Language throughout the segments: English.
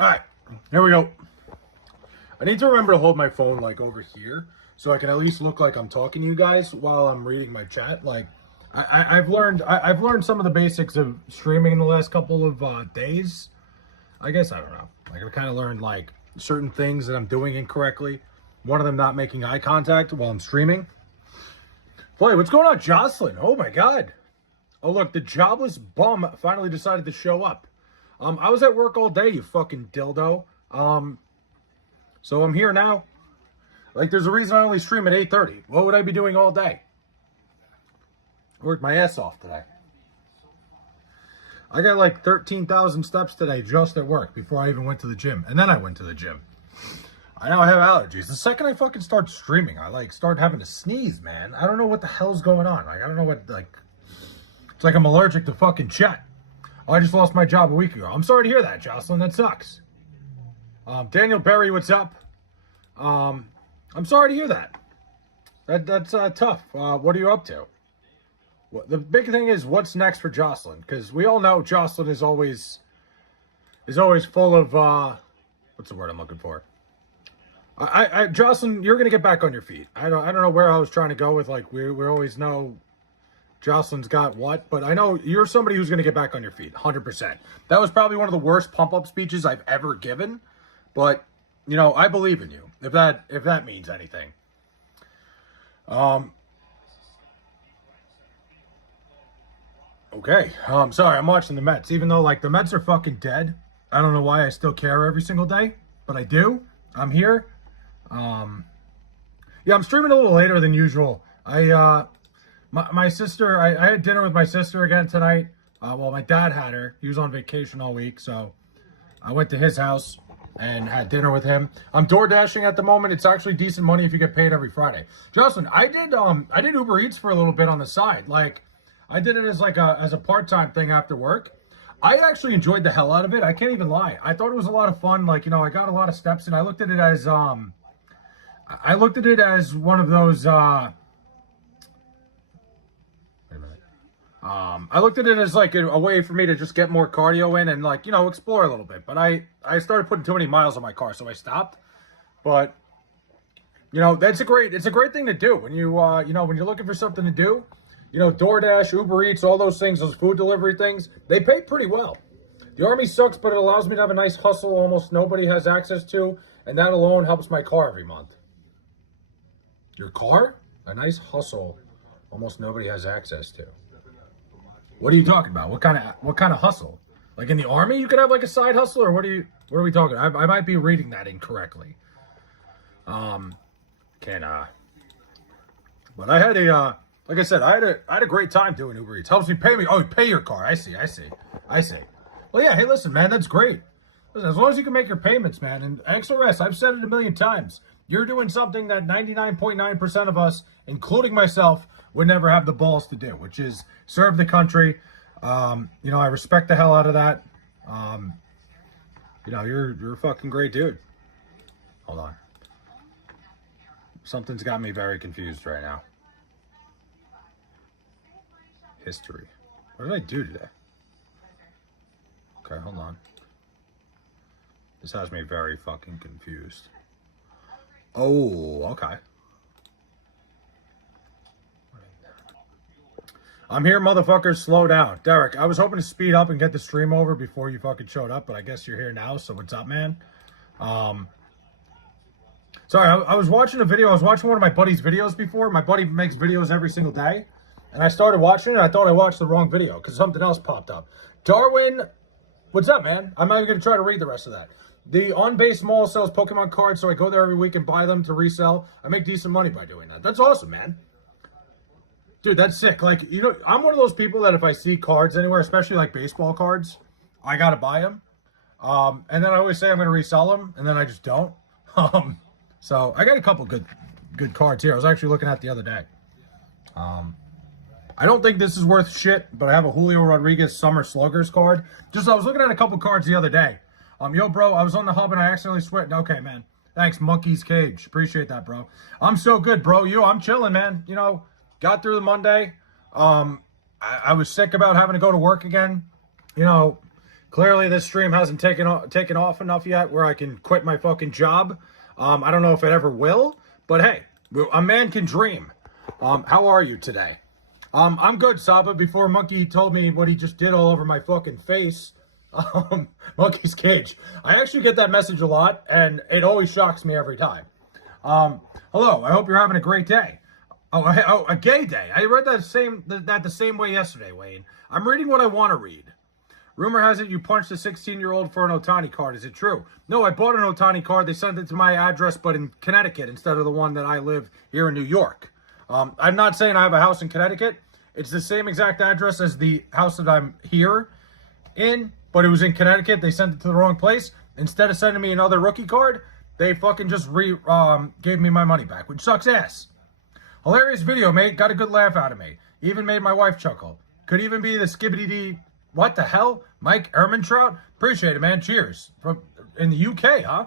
Alright, here we go. I need to remember to hold my phone like over here so I can at least look like I'm talking to you guys while I'm reading my chat. Like I've learned some of the basics of streaming in the last couple of days. I guess I don't know. Like I've kind of learned like certain things that I'm doing incorrectly. One of them not making eye contact while I'm streaming. Boy, what's going on, Jocelyn? Oh my god. Oh look, the jobless bum finally decided to show up. I was at work all day, you fucking dildo. So I'm here now. Like, there's a reason I only stream at 8:30. What would I be doing all day? I worked my ass off today. I got like 13,000 steps today just at work before I even went to the gym. And then I went to the gym. I now have allergies. The second I fucking start streaming, I like start having to sneeze, man. I don't know what the hell's going on. Like, I don't know what, like, it's like I'm allergic to fucking chat. Oh, I just lost my job a week ago. I'm sorry to hear that, Jocelyn. That sucks. Daniel Berry, what's up? I'm sorry to hear that. That's tough. What are you up to? The big thing is, what's next for Jocelyn? Because we all know Jocelyn is always full of what's the word I'm looking for? Jocelyn, you're gonna get back on your feet. I don't know where I was trying to go with, like, we always know Jocelyn's got what, but I know you're somebody who's gonna get back on your feet, 100%. That was probably one of the worst pump-up speeches I've ever given, but you know, I believe in you. If that means anything. Okay. Sorry, I'm watching the Mets. Even though, like, the Mets are fucking dead. I don't know why I still care every single day, but I do. I'm here. Yeah, I'm streaming a little later than usual. My sister, I had dinner with my sister again tonight. Well, my dad had her. He was on vacation all week, so I went to his house and had dinner with him. I'm door dashing at the moment. It's actually decent money if you get paid every Friday. Jocelyn, I did Uber Eats for a little bit on the side. Like, I did it as like a part-time thing after work. I actually enjoyed the hell out of it. I can't even lie. I thought it was a lot of fun. Like, you know, I got a lot of steps, and I looked at it as one of those I looked at it as like a way for me to just get more cardio in and, like, you know, explore a little bit. But I started putting too many miles on my car, so I stopped. But, you know, it's a great thing to do when you you know, when you're looking for something to do. You know, DoorDash, Uber Eats, all those things, those food delivery things, they pay pretty well. The Army sucks, but it allows me to have a nice hustle almost nobody has access to, and that alone helps my car every month. Your car? A nice hustle almost nobody has access to. What are you talking about? What kind of hustle? Like in the Army, you could have like a side hustle, or what are we talking? I might be reading that incorrectly. But I had like I said, I had a great time doing Uber Eats. Helps me pay me. Oh, pay your car. I see. Well, yeah. Hey, listen, man, that's great. Listen, as long as you can make your payments, man. And XRS, I've said it a million times. You're doing something that 99.9% of us, including myself, would never have the balls to do, which is serve the country. You know, I respect the hell out of that. You know, you're a fucking great dude. Hold on. Something's got me very confused right now. History. What did I do today? Okay, hold on. This has me very fucking confused. Oh, okay. I'm here, motherfuckers. Slow down. Derek, I was hoping to speed up and get the stream over before you fucking showed up, but I guess you're here now, so what's up, man? Sorry, I was watching a video. I was watching one of my buddy's videos before. My buddy makes videos every single day. And I started watching it. I thought I watched the wrong video because something else popped up. Darwin, what's up, man? I'm not even going to try to read the rest of that. The on-base mall sells Pokemon cards, so I go there every week and buy them to resell. I make decent money by doing that. That's awesome, man. Dude, that's sick. Like, you know, I'm one of those people that if I see cards anywhere, especially like baseball cards, I got to buy them. And then I always say I'm going to resell them, and then I just don't. So I got a couple good cards here. I was actually looking at the other day. I don't think this is worth shit, but I have a Julio Rodriguez Summer Sluggers card. I was looking at a couple cards the other day. Yo, bro, I was on the hub and I accidentally switched. Okay, man. Thanks, Monkey's Cage. Appreciate that, bro. I'm so good, bro. I'm chilling, man. You know, got through the Monday. I was sick about having to go to work again. You know, Clearly, this stream hasn't taken off enough yet where I can quit my fucking job. I don't know if it ever will, but hey, a man can dream. How are you today? I'm good, Saba. Before Monkey told me what he just did all over my fucking face, Monkey's Cage. I actually get that message a lot, and it always shocks me every time. Hello, I hope you're having a great day. Oh, a gay day. I read that the same way yesterday, Wayne. I'm reading what I want to read. Rumor has it you punched a 16-year-old for an Otani card. Is it true? No, I bought an Otani card. They sent it to my address, but in Connecticut instead of the one that I live here in New York. I'm not saying I have a house in Connecticut. It's the same exact address as the house that I'm here in, but it was in Connecticut. They sent it to the wrong place. Instead of sending me another rookie card, they fucking just gave me my money back, which sucks ass. Hilarious video, mate. Got a good laugh out of me. Even made my wife chuckle. Could even be the skibbity-dee... What the hell? Mike Ehrmantraut? Appreciate it, man. Cheers. From in the UK, huh?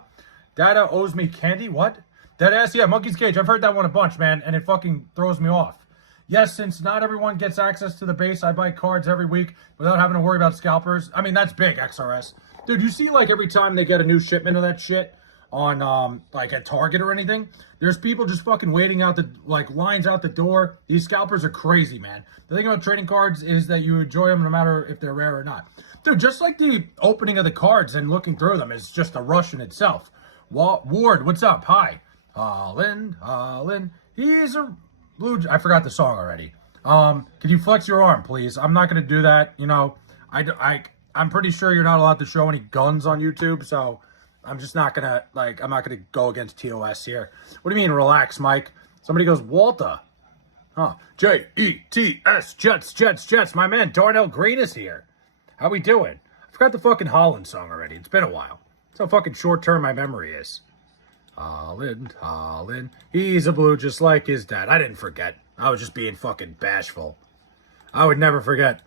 Dada owes me candy? What? Deadass? Yeah, Monkey's Cage. I've heard that one a bunch, man, and it fucking throws me off. Yes, since not everyone gets access to the base, I buy cards every week without having to worry about scalpers. I mean, that's big, XRS. Dude, you see, like, every time they get a new shipment of that shit on, like, at Target or anything, there's people just fucking waiting out the, like, lines out the door. These scalpers are crazy, man. The thing about trading cards is that you enjoy them no matter if they're rare or not. Dude, just like the opening of the cards and looking through them is just a rush in itself. Ward, what's up? Hi. Holland, he's a blue... I forgot the song already. Could you flex your arm, please? I'm not going to do that. You know, I'm pretty sure you're not allowed to show any guns on YouTube, so I'm just not going to, like, I'm not going to go against TOS here. What do you mean, relax, Mike? Somebody goes, Walter. Huh. J-E-T-S, Jets. My man, Darnell Green is here. How we doing? I forgot the fucking Holland song already. It's been a while. That's how fucking short-term my memory is. Holland. He's a blue just like his dad. I didn't forget. I was just being fucking bashful. I would never forget.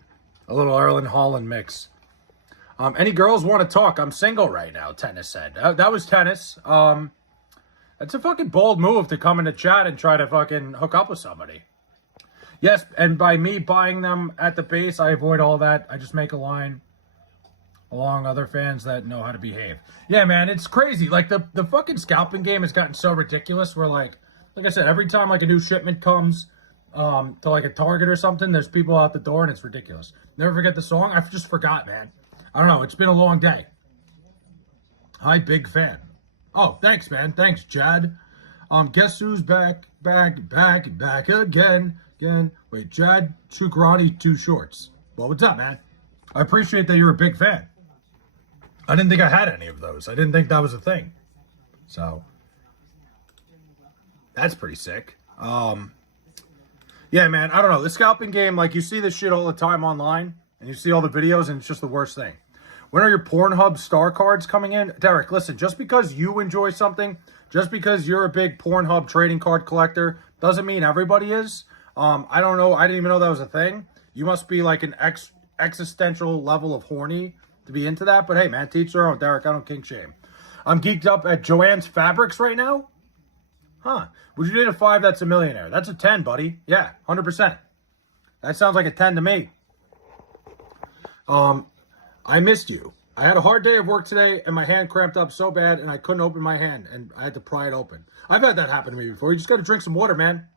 A little Erlen Holland mix. Any girls want to talk? I'm single right now, Tennis said. That was Tennis. That's a fucking bold move to come into chat and try to fucking hook up with somebody. Yes, and by me buying them at the base, I avoid all that. I just make a line along other fans that know how to behave. Yeah, man, it's crazy. Like, the fucking scalping game has gotten so ridiculous where, like I said, every time, like, a new shipment comes to, like, a Target or something, there's people out the door, and it's ridiculous. Never forget the song? I just forgot, man. I don't know. It's been a long day. Hi, big fan. Oh, thanks, man. Thanks, Jad. Guess who's back again. Wait, Jad Chukrani, 2 shorts. Well, what's up, man? I appreciate that you're a big fan. I didn't think I had any of those. I didn't think that was a thing. So, that's pretty sick. Yeah, man, I don't know. The scalping game, like, you see this shit all the time online, and you see all the videos, and it's just the worst thing. When are your Pornhub star cards coming in? Derek, listen, just because you enjoy something, just because you're a big Pornhub trading card collector, doesn't mean everybody is. I don't know. I didn't even know that was a thing. You must be like an existential level of horny to be into that. But hey, man, teach their own. Derek, I don't kink shame. I'm geeked up at Joanne's Fabrics right now. Huh. Would you date a 5 that's a millionaire? That's a 10, buddy. Yeah, 100%. That sounds like a 10 to me. I missed you. I had a hard day of work today, and my hand cramped up so bad, and I couldn't open my hand, and I had to pry it open. I've had that happen to me before. You just got to drink some water, man.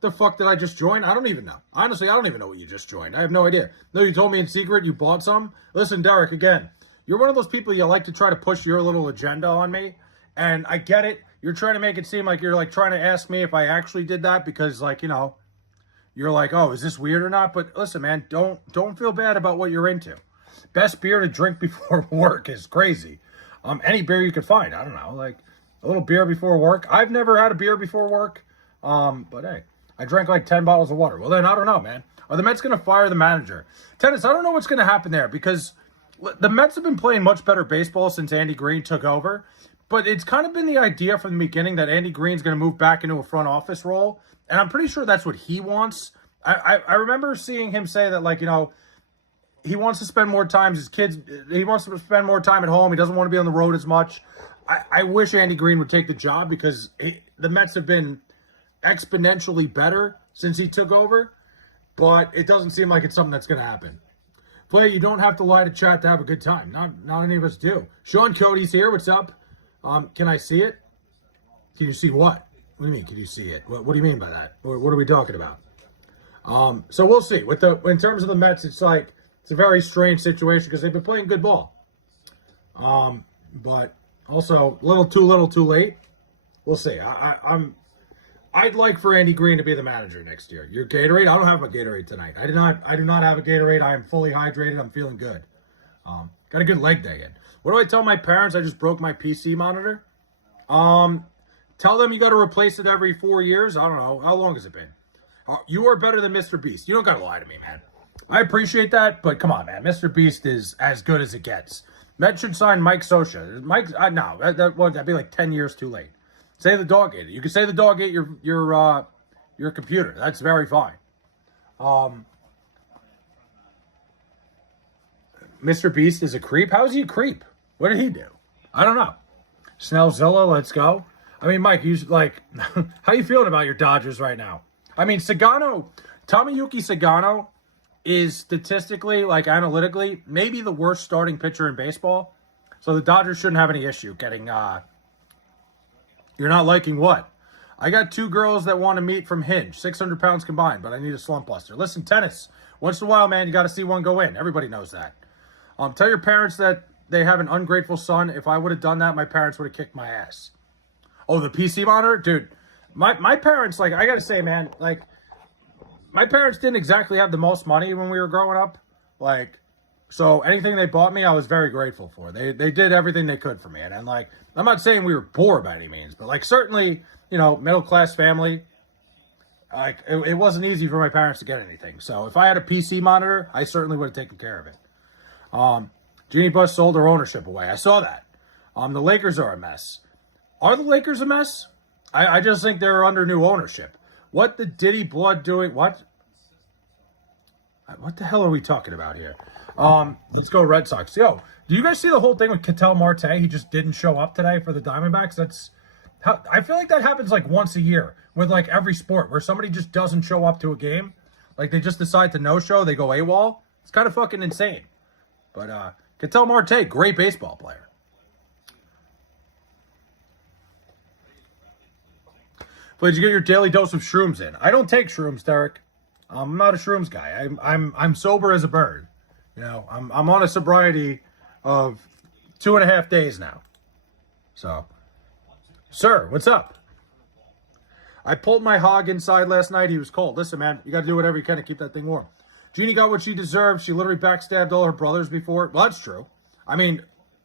What the fuck did I just join? I don't even know. Honestly, I don't even know what you just joined. I have no idea. No, you told me in secret you bought some. Listen, Derek, again, you're one of those people you like to try to push your little agenda on me, and I get it. You're trying to make it seem like you're, like, trying to ask me if I actually did that because, like, you know, you're like, oh, is this weird or not? But listen, man, don't feel bad about what you're into. Best beer to drink before work is crazy. Any beer you could find. I don't know, like a little beer before work. I've never had a beer before work. But hey, I drank like 10 bottles of water. Well, then I don't know, man. Are the Mets going to fire the manager? Tennis, I don't know what's going to happen there because the Mets have been playing much better baseball since Andy Green took over. But it's kind of been the idea from the beginning that Andy Green's going to move back into a front office role. And I'm pretty sure that's what he wants. I remember seeing him say that, like, you know, he wants to spend more time, his kids, he wants to spend more time at home. He doesn't want to be on the road as much. I wish Andy Green would take the job because the Mets have been exponentially better since he took over, but it doesn't seem like it's something that's going to happen. Flay, you don't have to lie to chat to have a good time. Not any of us do. Sean Cody's here. What's up? Can I see it? Can you see what? What do you mean? Can you see it? What do you mean by that? What are we talking about? So we'll see. In terms of the Mets, it's a very strange situation because they've been playing good ball. But also a little too late. We'll see. I'd like for Andy Green to be the manager next year. Your Gatorade? I don't have a Gatorade tonight. I do not have a Gatorade. I am fully hydrated. I'm feeling good. Got a good leg day in. What do I tell my parents? I just broke my PC monitor. Tell them you got to replace it every 4 years. I don't know. How long has it been? You are better than Mr. Beast. You don't got to lie to me, man. I appreciate that, but come on, man. Mr. Beast is as good as it gets. Mets should sign Mike Scioscia. No, that'd be like 10 years too late. Say the dog ate it. You can say the dog ate your computer. That's very fine. Mr. Beast is a creep. How is he a creep? What did he do? I don't know. Snellzilla, let's go. I mean, Mike, how you feeling about your Dodgers right now? I mean, Tomoyuki Sagano is statistically, analytically, maybe the worst starting pitcher in baseball. So the Dodgers shouldn't have any issue getting, you're not liking what? I got 2 girls that want to meet from Hinge, 600 pounds combined, but I need a slump buster. Listen, tennis, once in a while, man, you got to see one go in. Everybody knows that. Tell your parents that they have an ungrateful son. If I would have done that, my parents would have kicked my ass. Oh, the PC monitor? Dude, my parents, I got to say, man, my parents didn't exactly have the most money when we were growing up. So anything they bought me, I was very grateful for. They did everything they could for me. And I'm not saying we were poor by any means, but certainly, middle-class family, it wasn't easy for my parents to get anything. So if I had a PC monitor, I certainly would have taken care of it. Jeannie Buss sold her ownership away. I saw that. The Lakers are a mess. Are the Lakers a mess? I just think they're under new ownership. What the Diddy blood doing? What the hell are we talking about here? Let's go Red Sox. Yo, do you guys see the whole thing with Ketel Marte? He just didn't show up today for the Diamondbacks. I feel like that happens once a year with every sport where somebody just doesn't show up to a game. They just decide to no-show, they go AWOL. It's kind of fucking insane. But Ketel Marte, great baseball player. But did you get your daily dose of shrooms in? I don't take shrooms, Derek. I'm not a shrooms guy. I'm sober as a bird. I'm on a sobriety of 2.5 days now. So, sir, what's up? I pulled my hog inside last night. He was cold. Listen, man, you got to do whatever you can to keep that thing warm. Jeannie got what she deserved. She literally backstabbed all her brothers before. Well, that's true. I mean,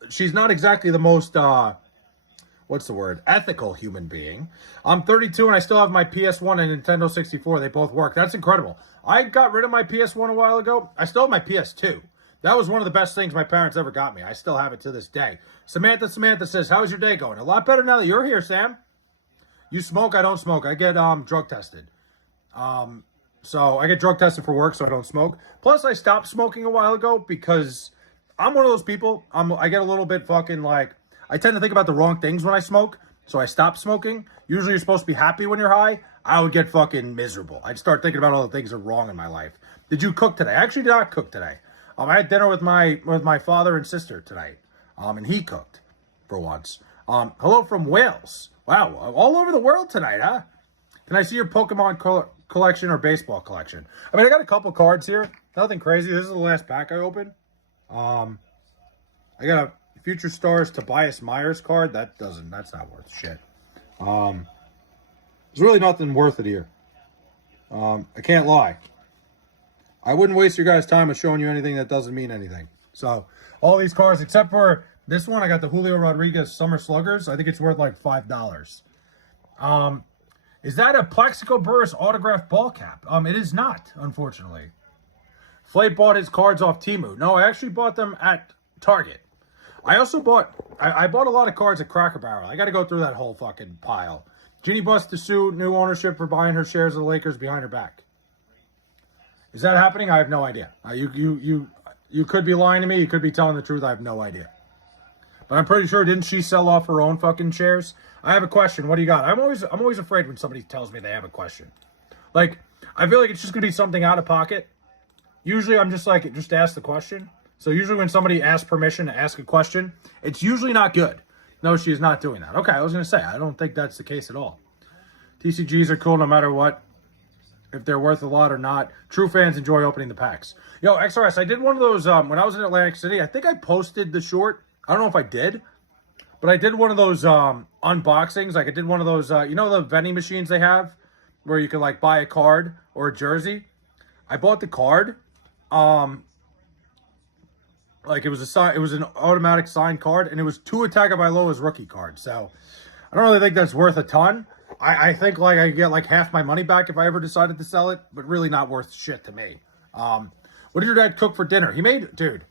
she's not exactly the most, ethical human being. I'm 32 and I still have my PS1 and Nintendo 64. They both work. That's incredible. I got rid of my PS1 a while ago. I still have my PS2. That was one of the best things my parents ever got me. I still have it to this day. Samantha says, how's your day going? A lot better now that you're here, Sam. You smoke? I don't smoke. I get drug tested. So I get drug tested for work so I don't smoke. Plus, I stopped smoking a while ago because I'm one of those people. I get a little bit fucking I tend to think about the wrong things when I smoke. So I stopped smoking. Usually you're supposed to be happy when you're high. I would get fucking miserable. I'd start thinking about all the things that are wrong in my life. Did you cook today? I actually did not cook today. I had dinner with my father and sister tonight. And he cooked for once. Hello from Wales. Wow, all over the world tonight, huh? Can I see your Pokemon collection or baseball collection? I mean, I got a couple cards here. Nothing crazy. This is the last pack I opened. I got a Future Stars Tobias Myers card. That's not worth shit. There's really nothing worth it here. I can't lie. I wouldn't waste your guys' time of showing you anything that doesn't mean anything. So, all these cards, except for this one, I got the Julio Rodriguez Summer Sluggers. I think it's worth $5. Is that a Plaxico Burress autographed ball cap? It is not, unfortunately. Flay bought his cards off Temu. No, I actually bought them at Target. I also bought a lot of cards at Cracker Barrel. I got to go through that whole fucking pile. Jeannie Buss to sue new ownership for buying her shares of the Lakers behind her back. Is that happening? I have no idea. You could be lying to me. You could be telling the truth. I have no idea. But I'm pretty sure, didn't she sell off her own fucking shares? I have a question. What do you got? I'm always afraid when somebody tells me they have a question. I feel like it's just gonna be something out of pocket. usually I'm just like, just ask the question. So usually when somebody asks permission to ask a question, it's usually not good. No, she is not doing that. Okay, I was going to say, I don't think that's the case at all. TCGs are cool no matter what, if they're worth a lot or not. True fans enjoy opening the packs. Yo, XRS, I did one of those when I was in Atlantic City. I think I posted the short. I don't know if I did, but I did one of those unboxings. Like I did one of those, you know, the vending machines they have where you can like buy a card or a jersey. I bought the card. Like it was an automatic signed card, and it was Tua Tagovailoa's rookie card. So I don't really think that's worth a ton. I think like I get like half my money back if I ever decided to sell it, but really not worth shit to me. What did your dad cook for dinner? He made, dude.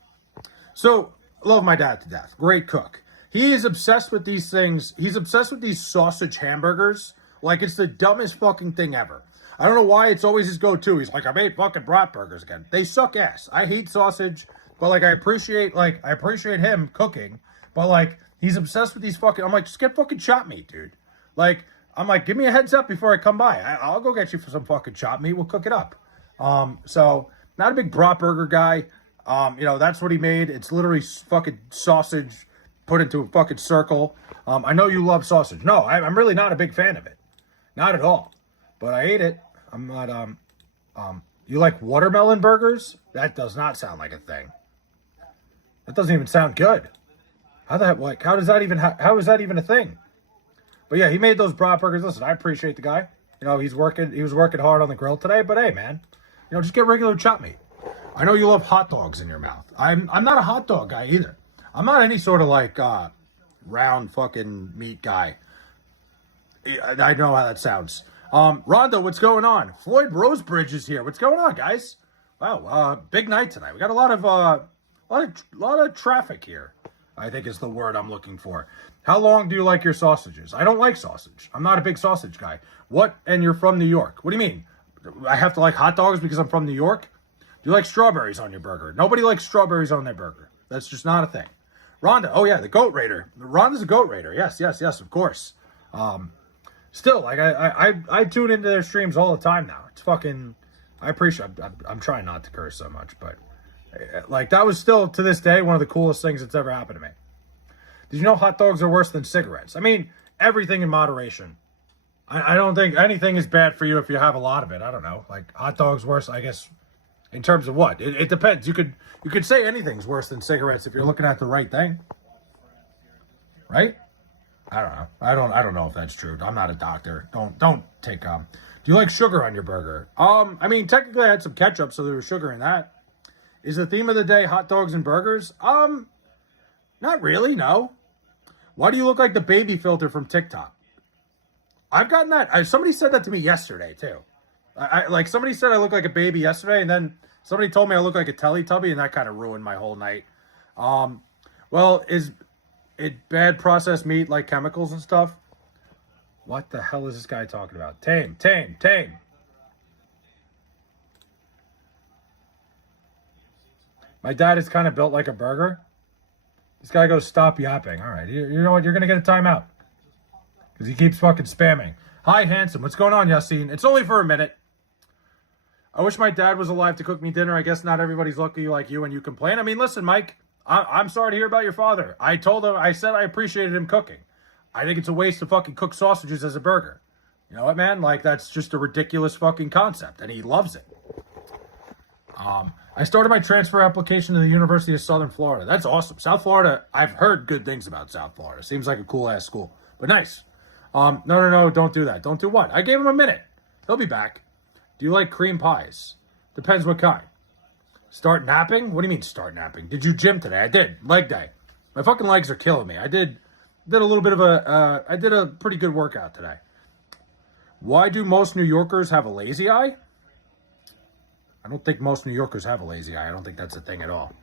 So love my dad to death. Great cook. He is obsessed with these things. He's obsessed with these sausage hamburgers. Like it's the dumbest fucking thing ever. I don't know why it's always his go-to. He's like, I made fucking brat burgers again. They suck ass. I hate sausage, but like I appreciate him cooking. But like he's obsessed with these fucking. I'm like, just get fucking chopped meat, dude. Like I'm like, give me a heads up before I come by. I'll go get you for some fucking chopped meat. We'll cook it up. So not a big brat burger guy. You know, that's what he made. It's literally fucking sausage put into a fucking circle. I know you love sausage. No, I'm really not a big fan of it. Not at all. But I ate it. I'm not, you like watermelon burgers? That does not sound like a thing. That doesn't even sound good. How is that even a thing? But yeah, he made those brat burgers. Listen, I appreciate the guy. You know, he was working hard on the grill today, but hey, man, you know, just get regular chopped meat. I know you love hot dogs in your mouth. I'm not a hot dog guy either. I'm not any sort of like, round fucking meat guy. I know how that sounds. Rondo, what's going on? Floyd Rosebridge is here. What's going on, guys? Wow, big night tonight. We got a lot of traffic here, I think is the word I'm looking for. How long do you like your sausages? I don't like sausage. I'm not a big sausage guy. What? And you're from New York. What do you mean? I have to like hot dogs because I'm from New York? Do you like strawberries on your burger? Nobody likes strawberries on their burger. That's just not a thing. Rhonda, oh yeah, the Goat Raider. Rhonda's a Goat Raider. Yes, of course. Still, like I tune into their streams all the time now. It's fucking, I appreciate. I'm trying not to curse so much, but like that was still to this day one of the coolest things that's ever happened to me. Did you know hot dogs are worse than cigarettes? I mean, everything in moderation. I don't think anything is bad for you if you have a lot of it. I don't know, like hot dogs worse, I guess. In terms of what? It depends. You could say anything's worse than cigarettes if you're looking at the right thing, right? I don't know. I don't know if that's true. I'm not a doctor. Don't take Do you like sugar on your burger? I mean, technically I had some ketchup, so there was sugar in that. Is the theme of the day hot dogs and burgers? Not really, no. Why do you look like the baby filter from TikTok? I've gotten that. Somebody said that to me yesterday too. Like somebody said I look like a baby yesterday, and then somebody told me I look like a Teletubby, and that kind of ruined my whole night. Well, is it bad processed meat like chemicals and stuff? What the hell is this guy talking about? Tame. My dad is kind of built like a burger. This guy goes, stop yapping. All right, you know what? You're going to get a timeout. Because he keeps fucking spamming. Hi, handsome. What's going on, Yassine? It's only for a minute. I wish my dad was alive to cook me dinner. I guess not everybody's lucky like you and you complain. I mean, listen, Mike, I'm sorry to hear about your father. I said I appreciated him cooking. I think it's a waste to fucking cook sausages as a burger. You know what, man? Like, that's just a ridiculous fucking concept, and he loves it. I started my transfer application to the University of Southern Florida. That's awesome. South Florida, I've heard good things about South Florida. Seems like a cool-ass school. But nice. No, don't do that. Don't do what? I gave him a minute. He'll be back. Do you like cream pies? Depends what kind. Start napping? What do you mean start napping? Did you gym today? I did. Leg day. My fucking legs are killing me. I did a little bit of I did a pretty good workout today. Why do most New Yorkers have a lazy eye? I don't think most New Yorkers have a lazy eye. I don't think that's a thing at all.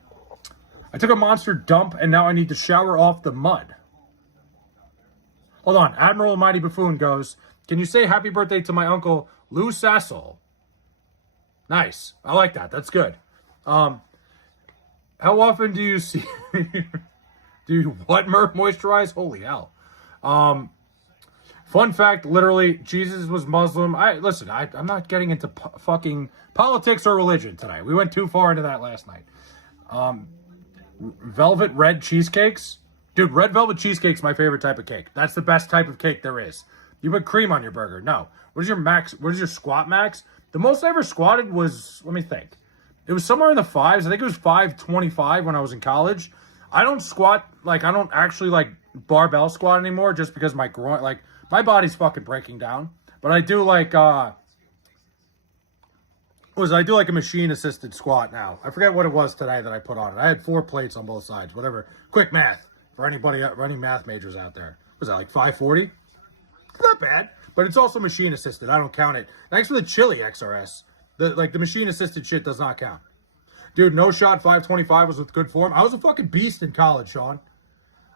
I took a monster dump and now I need to shower off the mud. Hold on. Admiral Mighty Buffoon goes, can you say happy birthday to my uncle Lou Sassel? Nice. I like that. That's good. How often do you see... do you what, moisturize? Holy hell. Fun fact, literally, Jesus was Muslim. Listen, I'm not getting into fucking politics or religion tonight. We went too far into that last night. Velvet red cheesecakes. Dude, red velvet cheesecake's my favorite type of cake. That's the best type of cake there is. You put cream on your burger. No. What is your max? What is your squat max? The most I ever squatted was, let me think. It was somewhere in the fives. I think it was 525 when I was in college. I don't squat, like, I don't actually, like, barbell squat anymore just because my groin, like, my body's fucking breaking down. But I do, like, I do, like, a machine-assisted squat now. I forget what it was today that I put on it. I had 4 plates on both sides, whatever. Quick math for anybody, any math majors out there. Was that, like, 540? Not bad, but it's also machine-assisted. I don't count it. Thanks for the chili, XRS. The machine-assisted shit does not count. Dude, no shot 525 was with good form. I was a fucking beast in college, Sean.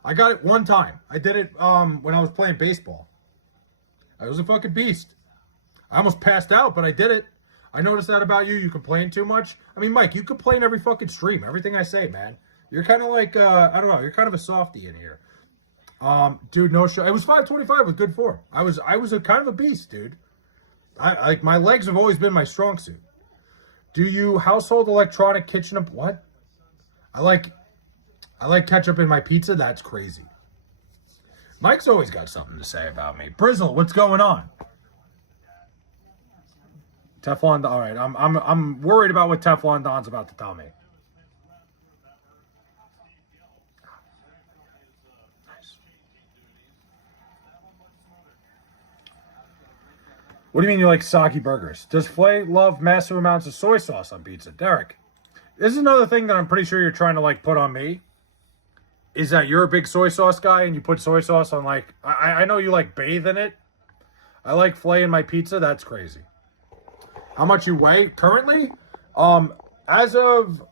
I got it one time. I did it when I was playing baseball. I was a fucking beast. I almost passed out, but I did it. I noticed that about you. You complain too much. I mean, Mike, you complain every fucking stream. Everything I say, man. You're kind of like, I don't know. You're kind of a softie in here. Dude, no shot. It was 525 with good form. I was a kind of a beast, dude. Like, my legs have always been my strong suit. Do you household electronic kitchen up? What? I like ketchup in my pizza. That's crazy. Mike's always got something to say about me. Brizzle, what's going on? Teflon. All right, I'm worried about what Teflon Don's about to tell me. What do you mean you like soggy burgers? Does Flay love massive amounts of soy sauce on pizza? Derek, this is another thing that I'm pretty sure you're trying to, like, put on me. Is that you're a big soy sauce guy and you put soy sauce on, like... I know you, like, bathe in it. I like Flay in my pizza. That's crazy. How much you weigh currently? As of...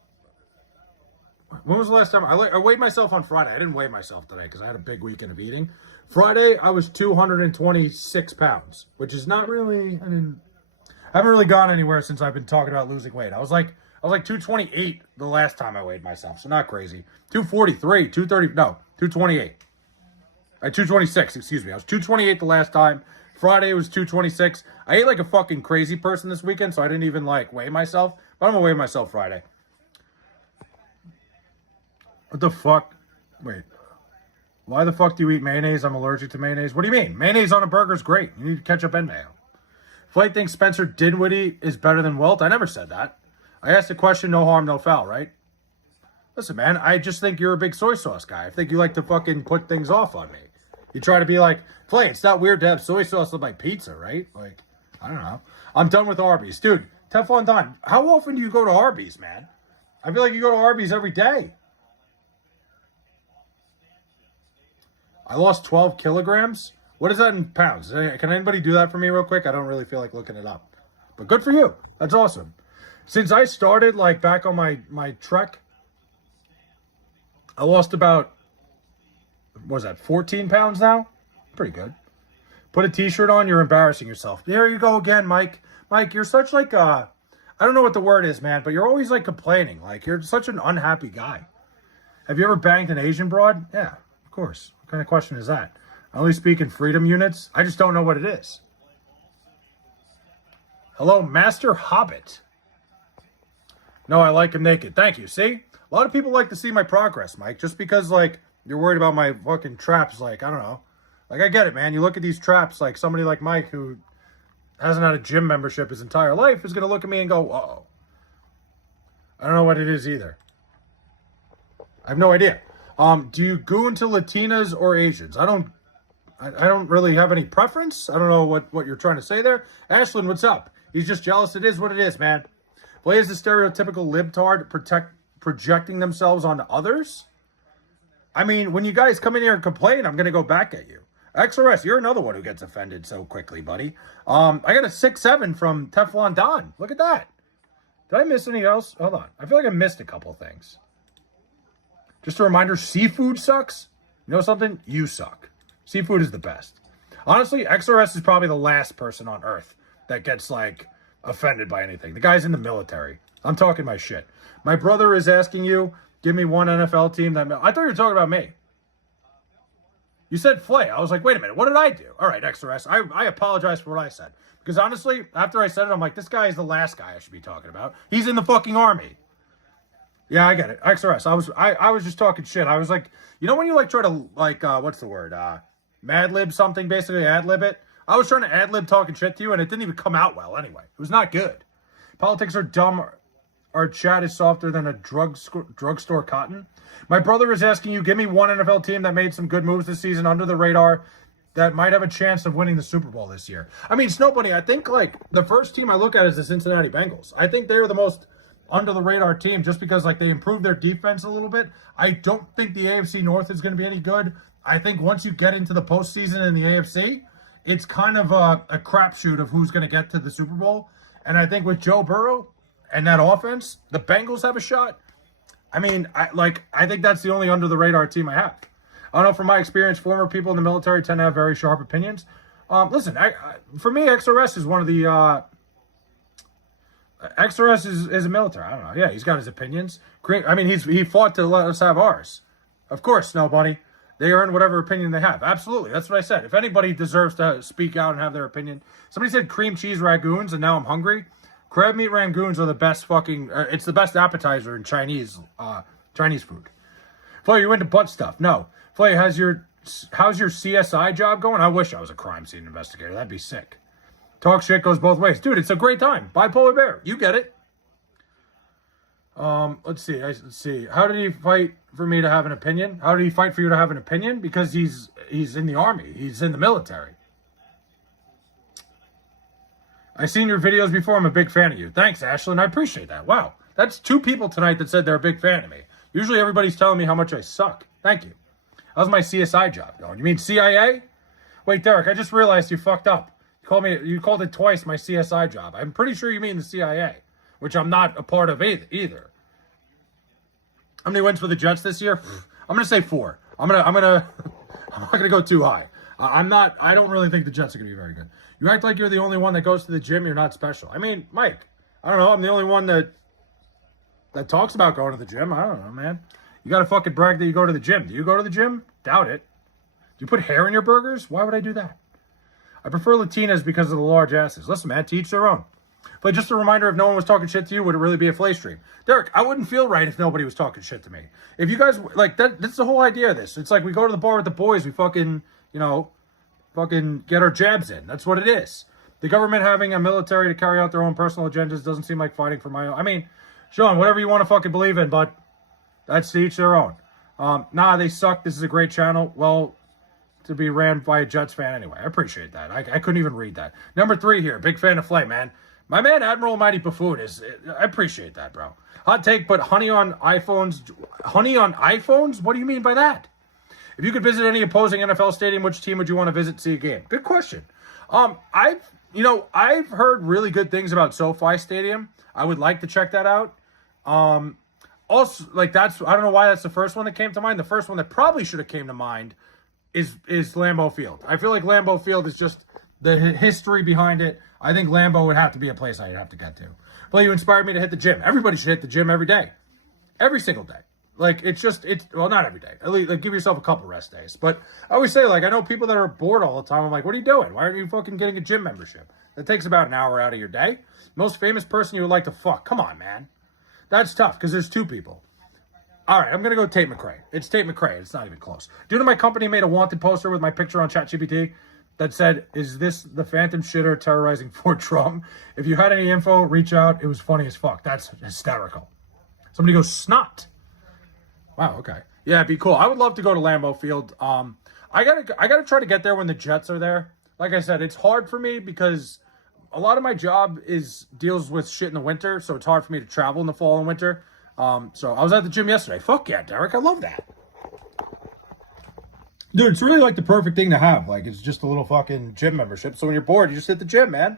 When was the last time? I weighed myself on Friday. I didn't weigh myself today because I had a big weekend of eating. Friday, I was 226 pounds, which is not really, I haven't really gone anywhere since I've been talking about losing weight. I was like 228 the last time I weighed myself, so not crazy. 243, 230, no, 228. 226, excuse me. I was 228 the last time. Friday was 226. I ate like a fucking crazy person this weekend, so I didn't even, like, weigh myself. But I'm going to weigh myself Friday. What the fuck? Wait. Why the fuck do you eat mayonnaise? I'm allergic to mayonnaise. What do you mean? Mayonnaise on a burger is great. You need ketchup and mayo. Flight thinks Spencer Dinwiddie is better than Wilt. I never said that. I asked a question, no harm, no foul, right? Listen, man, I just think you're a big soy sauce guy. I think you like to fucking put things off on me. You try to be like, Flay, it's not weird to have soy sauce on my pizza, right? Like, I don't know. I'm done with Arby's. Dude, Teflon Don, how often do you go to Arby's, man? I feel like you go to Arby's every day. I lost 12 kilograms. What is that in pounds? Can anybody do that for me real quick? I don't really feel like looking it up. But good for you. That's awesome. Since I started, like, back on my trek, I lost about, what was that, 14 pounds now? Pretty good. Put a t-shirt on, you're embarrassing yourself. There you go again, Mike. Mike, you're such like a, I don't know what the word is, man, but you're always, like, complaining. Like, you're such an unhappy guy. Have you ever banged an Asian broad? Yeah, of course. What kind of question is that? I only speak in freedom units. I just don't know what it is. Hello, Master Hobbit. No, I like him naked. Thank you. See? A lot of people like to see my progress, Mike. Just because, like, you're worried about my fucking traps, like, I don't know. Like, I get it, man. You look at these traps, like, somebody like Mike who hasn't had a gym membership his entire life is going to look at me and go, uh-oh. I don't know what it is either. I have no idea. Do you go into Latinas or Asians? I don't really have any preference. I don't know what you're trying to say there. Ashlyn, what's up? He's just jealous. It is what it is, man. Play is the stereotypical libtard projecting themselves onto others. I mean, when you guys come in here and complain, I'm going to go back at you. XRS, you're another one who gets offended so quickly, buddy. I got a 6'7" from Teflon Don. Look at that. Did I miss anything else? Hold on. I feel like I missed a couple of things. Just a reminder, seafood sucks. You know something? You suck. Seafood is the best. Honestly, XRS is probably the last person on Earth that gets, like, offended by anything. The guy's in the military. I'm talking my shit. My brother is asking you, give me one NFL team that... I thought you were talking about me. You said Flay. I was like, wait a minute, what did I do? All right, XRS, I apologize for what I said. Because honestly, after I said it, I'm like, this guy is the last guy I should be talking about. He's in the fucking army. Yeah, I get it. XRS. I was just talking shit. I was like, you know when you like try to like what's the word? Mad lib something, basically ad lib it. I was trying to ad lib talking shit to you, and it didn't even come out well anyway. It was not good. Politics are dumb. Our chat is softer than a drugstore cotton. My brother is asking you, give me one NFL team that made some good moves this season under the radar that might have a chance of winning the Super Bowl this year. I mean, Snow Bunny, I think like the first team I look at is the Cincinnati Bengals. I think they're the most under the radar team just because like they improved their defense a little bit. I don't think the AFC North is going to be any good. I think once you get into the postseason in the AFC, it's kind of a crapshoot of who's going to get to the Super Bowl. And I think with Joe Burrow and that offense, the Bengals have a shot. I mean, I think that's the only under the radar team I have. I don't know, from my experience, former people in the military tend to have very sharp opinions. Listen, for me, XRS is one of the XRS is a military. I don't know. Yeah, he's got his opinions. I mean, he fought to let us have ours. Of course, Snow Bunny. They earn whatever opinion they have. Absolutely. That's what I said. If anybody deserves to speak out and have their opinion. Somebody said cream cheese ragoons, and now I'm hungry. Crab meat ragoons are the best fucking... it's the best appetizer in Chinese food. Flay, you into butt stuff? No. Flay, how's your CSI job going? I wish I was a crime scene investigator. That'd be sick. Talk shit goes both ways. Dude, it's a great time. Bipolar Bear. You get it. Let's see. How did he fight for me to have an opinion? How did he fight for you to have an opinion? Because he's in the army. He's in the military. I've seen your videos before. I'm a big fan of you. Thanks, Ashlyn. I appreciate that. Wow. That's 2 people tonight that said they're a big fan of me. Usually everybody's telling me how much I suck. Thank you. How's my CSI job going? You mean CIA? Wait, Derek, I just realized you fucked up. You called it twice my CSI job. I'm pretty sure you mean the CIA, which I'm not a part of either. How many wins for the Jets this year? I'm gonna say 4. I'm not gonna go too high. I don't really think the Jets are gonna be very good. You act like you're the only one that goes to the gym. You're not special. I mean, Mike, I don't know. I'm the only one that talks about going to the gym. I don't know, man. You gotta fucking brag that you go to the gym. Do you go to the gym? Doubt it. Do you put hair in your burgers? Why would I do that? I prefer Latinas because of the large asses. Listen, man, to each their own. But just a reminder, if no one was talking shit to you, would it really be a Flay stream? Derek, I wouldn't feel right if nobody was talking shit to me. If you guys, like, that's the whole idea of this. It's like we go to the bar with the boys, we fucking get our jabs in. That's what it is. The government having a military to carry out their own personal agendas doesn't seem like fighting for my own. I mean, Sean, whatever you want to fucking believe in, but that's to each their own. Nah, they suck. This is a great channel. Well, to be ran by a Jets fan anyway. I appreciate that. I couldn't even read that. Number 3 here. Big fan of Flay, man. My man, Admiral Mighty Buffoon, I appreciate that, bro. Hot take, but honey on iPhones? Honey on iPhones? What do you mean by that? If you could visit any opposing NFL stadium, which team would you want to visit to see a game? Good question. I've heard really good things about SoFi Stadium. I would like to check that out. Also, like, I don't know why that's the first one that came to mind. The first one that probably should have came to mind is Lambeau Field. I feel like Lambeau Field is just the history behind it. I think Lambeau would have to be a place I'd have to get to. Well, you inspired me to hit the gym. Everybody should hit the gym every day. Every single day. Like, well, not every day. At least, like, give yourself a couple rest days. But I always say, like, I know people that are bored all the time. I'm like, what are you doing? Why aren't you fucking getting a gym membership? That takes about an hour out of your day. Most famous person you would like to fuck. Come on, man. That's tough, because there's 2 people. All right, I'm going to go Tate McRae. It's Tate McRae. It's not even close. Due to my company made a wanted poster with my picture on ChatGPT that said, is this the phantom shitter terrorizing Fort Trump? If you had any info, reach out. It was funny as fuck. That's hysterical. Somebody goes, snot. Wow, okay. Yeah, it'd be cool. I would love to go to Lambeau Field. I gotta try to get there when the Jets are there. Like I said, it's hard for me because a lot of my job deals with shit in the winter, so it's hard for me to travel in the fall and winter. So I was at the gym yesterday. Fuck yeah, Derek. I love that. Dude, it's really like the perfect thing to have. Like, it's just a little fucking gym membership. So when you're bored, you just hit the gym, man.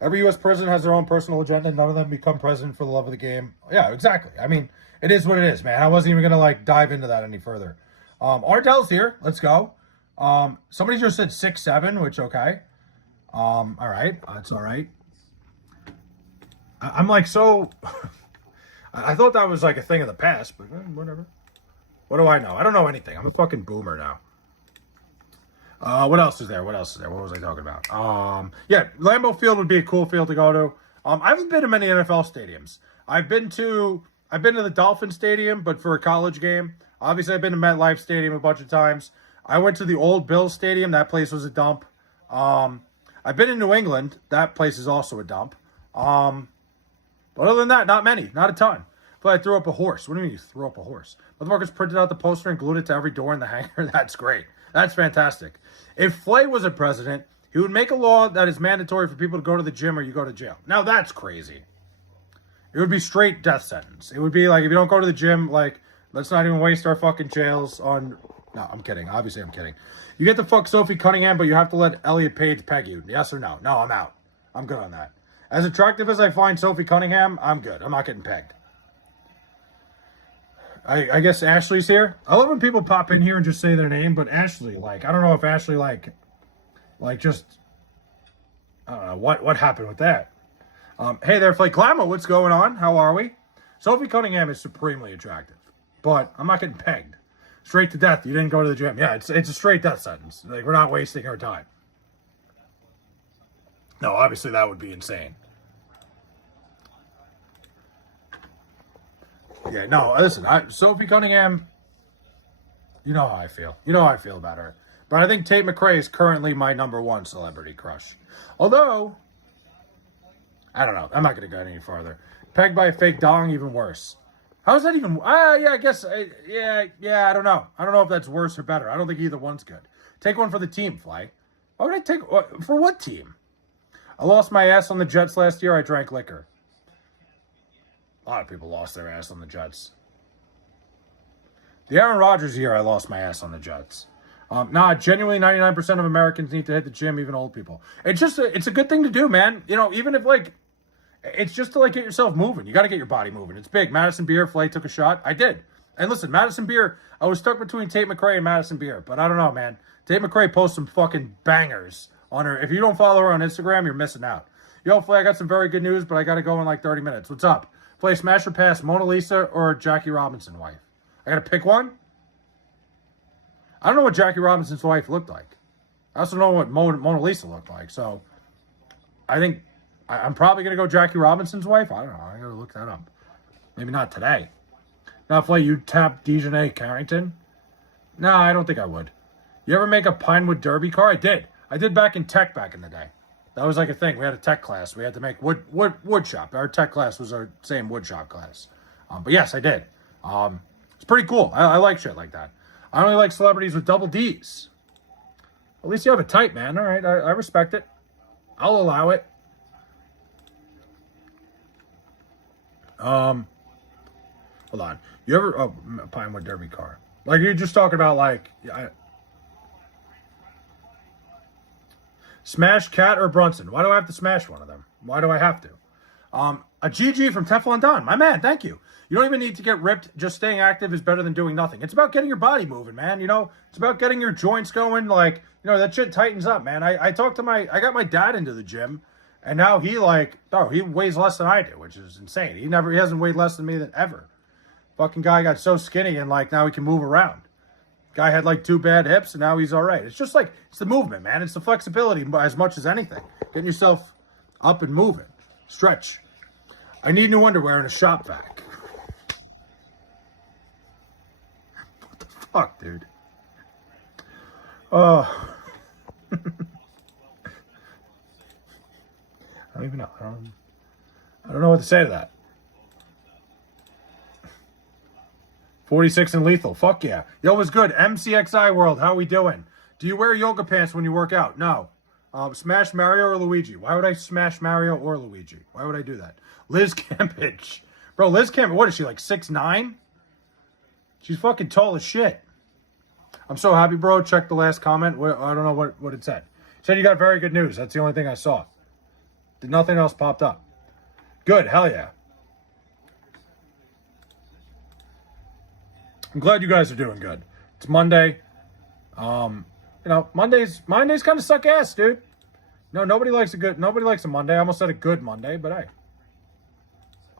Every U.S. president has their own personal agenda. None of them become president for the love of the game. Yeah, exactly. I mean, it is what it is, man. I wasn't even going to, like, dive into that any further. Ardell's here. Let's go. Somebody just said 6'7", which, okay. All right. That's all right. I'm like, so... I thought that was like a thing of the past, but whatever. What do I know? I don't know anything. I'm a fucking boomer now. What else is there? What was I talking about? Yeah, Lambeau Field would be a cool field to go to. I haven't been to many NFL stadiums. I've been to the Dolphin Stadium, but for a college game. Obviously, I've been to MetLife Stadium a bunch of times. I went to the old Bills Stadium. That place was a dump. I've been in New England. That place is also a dump. But other than that, not many. Not a ton. But I threw up a horse. What do you mean you threw up a horse? Motherfuckers printed out the poster and glued it to every door in the hangar. That's great. That's fantastic. If Flay was a president, he would make a law that is mandatory for people to go to the gym or you go to jail. Now that's crazy. It would be straight death sentence. It would be like, if you don't go to the gym, like, let's not even waste our fucking jails on... No, I'm kidding. Obviously, I'm kidding. You get to fuck Sophie Cunningham, but you have to let Elliot Page peg you. Yes or no? No, I'm out. I'm good on that. As attractive as I find Sophie Cunningham, I'm good. I'm not getting pegged. I guess Ashley's here. I love when people pop in here and just say their name, but Ashley, like, I don't know if Ashley, like just, I don't know, what happened with that? Hey there, Flake Clamo, what's going on? How are we? Sophie Cunningham is supremely attractive, but I'm not getting pegged. Straight to death. You didn't go to the gym. Yeah, it's a straight death sentence. Like, we're not wasting our time. No, obviously that would be insane. Yeah, no, listen, Sophie Cunningham, you know how I feel. You know how I feel about her. But I think Tate McRae is currently my #1 celebrity crush. Although, I don't know. I'm not going to go any farther. Pegged by a fake dong, even worse. How is that even... yeah, I guess... yeah, I don't know. I don't know if that's worse or better. I don't think either one's good. Take one for the team, Fly. Why would I take... For what team? I lost my ass on the Jets last year. I drank liquor. A lot of people lost their ass on the Jets. The Aaron Rodgers year, I lost my ass on the Jets. Genuinely 99% of Americans need to hit the gym, even old people. It's just, it's a good thing to do, man. You know, even if, like, it's just to, like, get yourself moving. You got to get your body moving. It's big. Madison Beer, Flay took a shot. I did. And listen, Madison Beer, I was stuck between Tate McRae and Madison Beer. But I don't know, man. Tate McRae posts some fucking bangers on her. If you don't follow her on Instagram, you're missing out. Yo, Flay, I got some very good news, but I got to go in like 30 minutes. What's up? Play Smash or Pass, Mona Lisa or Jackie Robinson wife? I got to pick one? I don't know what Jackie Robinson's wife looked like. I also know what Mona Lisa looked like. So, I think I'm probably going to go Jackie Robinson's wife. I don't know. I got to look that up. Maybe not today. Now, Flay, you tap Dejanay Carrington? No, I don't think I would. You ever make a Pinewood Derby car? I did. I did back in tech back in the day. That was like a thing. We had a tech class. We had to make wood shop. Our tech class was our same wood shop class. But yes, I did. It's pretty cool. I like shit like that. I only like celebrities with double D's. At least you have a type, man. All right, I respect it. I'll allow it. Hold on. You ever Pinewood Derby car? Like you're just talking about like smash Cat or Brunson? Why do I have to smash one of them? Why do I have to? A GG from Teflon Don. My man, thank you. You don't even need to get ripped. Just staying active is better than doing nothing. It's about getting your body moving, man. You know, it's about getting your joints going. Like, you know, that shit tightens up, man. I got my dad into the gym, and now he weighs less than I do, which is insane. He hasn't weighed less than me than ever. Fucking guy got so skinny, and like now he can move around. Guy had like 2 bad hips, and now he's all right. It's just like, it's the movement, man. It's the flexibility as much as anything. Getting yourself up and moving. Stretch. I need new underwear and a shop vac. What the fuck, dude? Oh. I don't even know. I don't know what to say to that. 46 and lethal. Fuck yeah. Yo, what's good? MCXI World, how we doing? Do you wear yoga pants when you work out? No. Smash Mario or Luigi? Why would I smash Mario or Luigi? Why would I do that? Liz Campage. Bro, Liz Campage, what is she, like 6'9"? She's fucking tall as shit. I'm so happy, bro. Check the last comment. I don't know what it said. It said you got very good news. That's the only thing I saw. Nothing else popped up. Good, hell yeah. I'm glad you guys are doing good. It's Monday. You know, Mondays kind of suck ass, dude. No, nobody likes a Monday. I almost said a good Monday, but hey.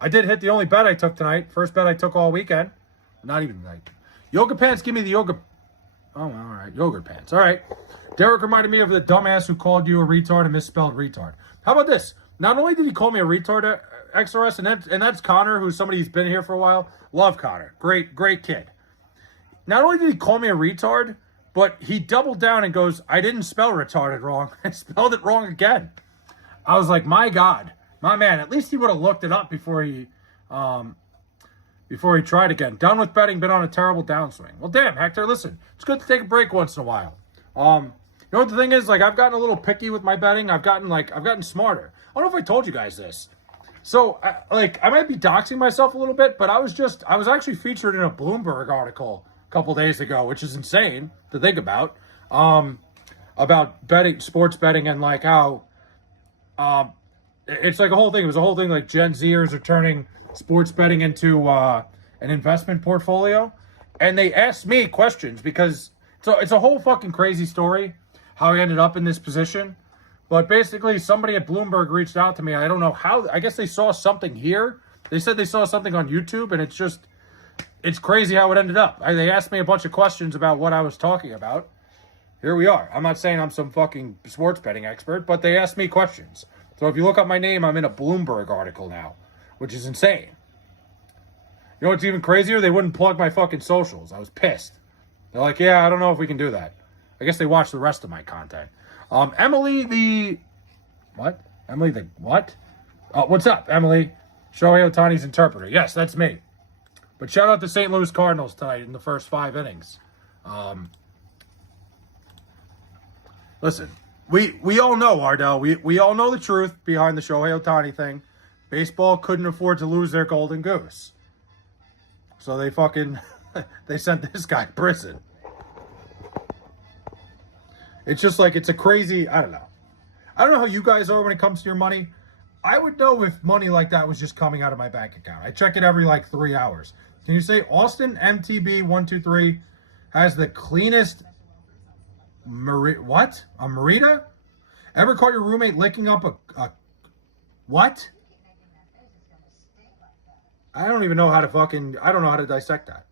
I did hit the only bet I took tonight. First bet I took all weekend. Not even tonight. Yoga pants, give me the yoga. Oh, all right. Yogurt pants. All right. Derek reminded me of the dumbass who called you a retard and misspelled retard. How about this? Not only did he call me a retard, XRS, and that's Connor, who's somebody who's been here for a while. Love Connor. Great kid. Not only did he call me a retard, but he doubled down and goes, I didn't spell retarded wrong. I spelled it wrong again. I was like, my God. My man, at least he would have looked it up before he tried again. Done with betting, been on a terrible downswing. Well, damn, Hector, listen. It's good to take a break once in a while. You know what the thing is? Like, I've gotten a little picky with my betting. I've gotten smarter. I don't know if I told you guys this. So, I might be doxing myself a little bit, but I was actually featured in a Bloomberg article a couple days ago, which is insane to think about betting, sports betting, and like how, it's like a whole thing. It was a whole thing like Gen Zers are turning sports betting into an investment portfolio. And they asked me questions because it's a whole fucking crazy story how I ended up in this position. But basically, somebody at Bloomberg reached out to me. I don't know how. I guess they saw something here. They said they saw something on YouTube, and it's crazy how it ended up. They asked me a bunch of questions about what I was talking about. Here we are. I'm not saying I'm some fucking sports betting expert, but they asked me questions. So if you look up my name, I'm in a Bloomberg article now, which is insane. You know what's even crazier? They wouldn't plug my fucking socials. I was pissed. They're like, yeah, I don't know if we can do that. I guess they watched the rest of my content. Emily the... What? Emily the what? What's up, Emily? Shohei Ohtani's interpreter. Yes, that's me. But shout out to St. Louis Cardinals tonight in the first 5 innings. Listen, we all know, Ardell. We all know the truth behind the Shohei Ohtani thing. Baseball couldn't afford to lose their golden goose. So they fucking... they sent this guy to prison. It's just like, it's a crazy... I don't know. I don't know how you guys are when it comes to your money. I would know if money like that was just coming out of my bank account. I check it every, 3 hours. Can you say Austin MTB123 has the cleanest... What? A Merita? Ever caught your roommate licking up a... What? I don't even know how to fucking... I don't know how to dissect that.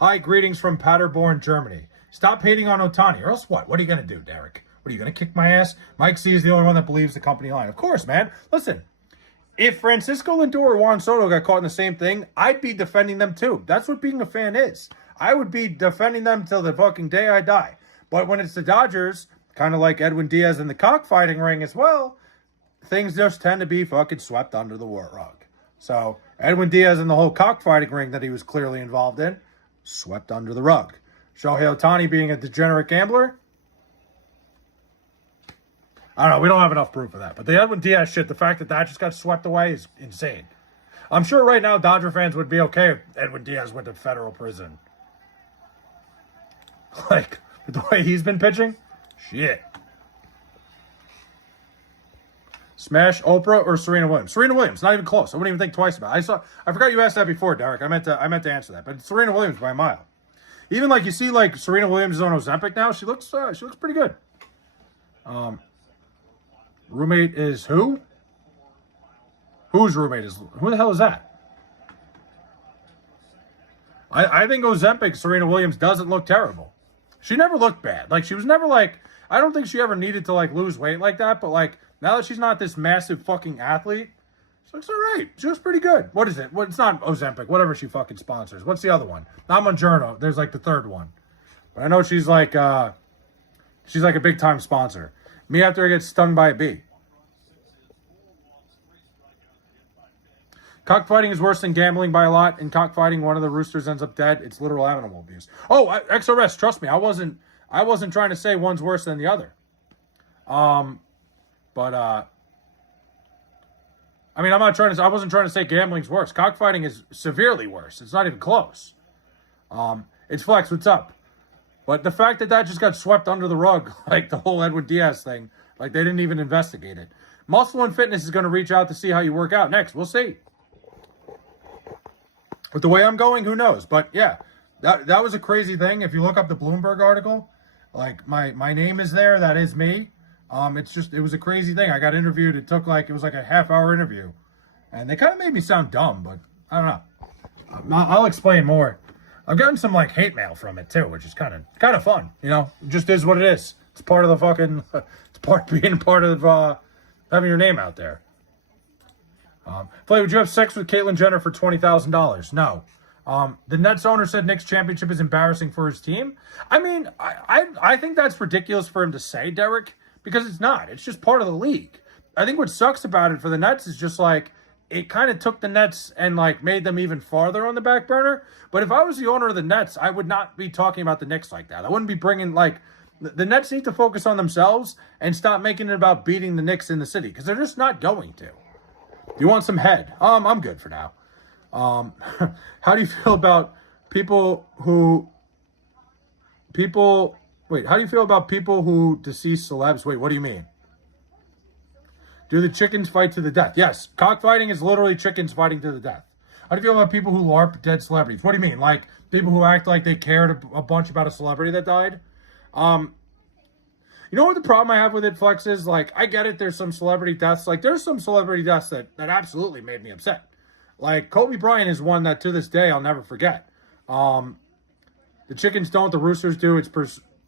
Hi, greetings from Paderborn, Germany. Stop hating on Ohtani, or else what? What are you going to do, Derek? What, are you going to kick my ass? Mike C is the only one that believes the company line. Of course, man. Listen, if Francisco Lindor or Juan Soto got caught in the same thing, I'd be defending them too. That's what being a fan is. I would be defending them till the fucking day I die. But when it's the Dodgers, kind of like Edwin Diaz in the cockfighting ring as well, things just tend to be fucking swept under the rug. So, Edwin Diaz in the whole cockfighting ring that he was clearly involved in, swept under the rug. Shohei Ohtani being a degenerate gambler? I don't know. We don't have enough proof of that. But the Edwin Diaz shit, the fact that just got swept away is insane. I'm sure right now Dodger fans would be okay if Edwin Diaz went to federal prison. Like, the way he's been pitching? Shit. Smash Oprah or Serena Williams? Serena Williams, not even close. I wouldn't even think twice about it. I forgot you asked that before, Derek. I meant to answer that. But it's Serena Williams by a mile. Even you see Serena Williams is on Ozempic now, she looks pretty good. Roommate is who? Whose roommate is who the hell is that? I think Ozempic, Serena Williams doesn't look terrible. She never looked bad. She was never I don't think she ever needed to lose weight like that, but now that she's not this massive fucking athlete, she looks all right. She looks pretty good. What is it? It's not Ozempic, whatever she fucking sponsors. What's the other one? Not Mounjaro. There's the third one. But I know she's a big time sponsor. Me after I get stung by a bee. Cockfighting is worse than gambling by a lot. In cockfighting, one of the roosters ends up dead. It's literal animal abuse. Oh, XRS, trust me, I wasn't trying to say one's worse than the other. I wasn't trying to say gambling's worse. Cockfighting is severely worse. It's not even close. It's Flex, what's up? But the fact that just got swept under the rug, the whole Edwin Diaz thing, they didn't even investigate it. Muscle and Fitness is going to reach out to see how you work out next. We'll see. With the way I'm going, who knows? But yeah, that was a crazy thing. If you look up the Bloomberg article, my name is there. That is me. It was a crazy thing. I got interviewed. It took it was a half-hour interview. And they kind of made me sound dumb, but I don't know. I'll explain more I've gotten some like hate mail from it too, which is kind of fun. You know, it just is what it is. It's part of the fucking. It's part being part of having your name out there. Flay, would you have sex with Caitlyn Jenner for $20,000? No. The Nets owner said Knicks championship is embarrassing for his team. I mean, I think that's ridiculous for him to say, Derek, because it's not. It's just part of the league. I think what sucks about it for the Nets is just like it kind of took the Nets and like made them even farther on the back burner. But if I was the owner of the Nets, I would not be talking about the Knicks like that. I wouldn't be bringing like the Nets need to focus on themselves and stop making it about beating the Knicks in the city because they're just not going to. You want some head? I'm good for now. How do you feel about people who deceased celebs? Wait, what do you mean? Do the chickens fight to the death? Yes, cockfighting is literally chickens fighting to the death. How do you feel about people who LARP dead celebrities? What do you mean? Like people who act like they cared a bunch about a celebrity that died? You know what the problem I have with it, Flex, is? Like, I get it, there's some celebrity deaths. Like, there's some celebrity deaths that absolutely made me upset. Like, Kobe Bryant is one that, to this day, I'll never forget. The chickens don't, the roosters do. It's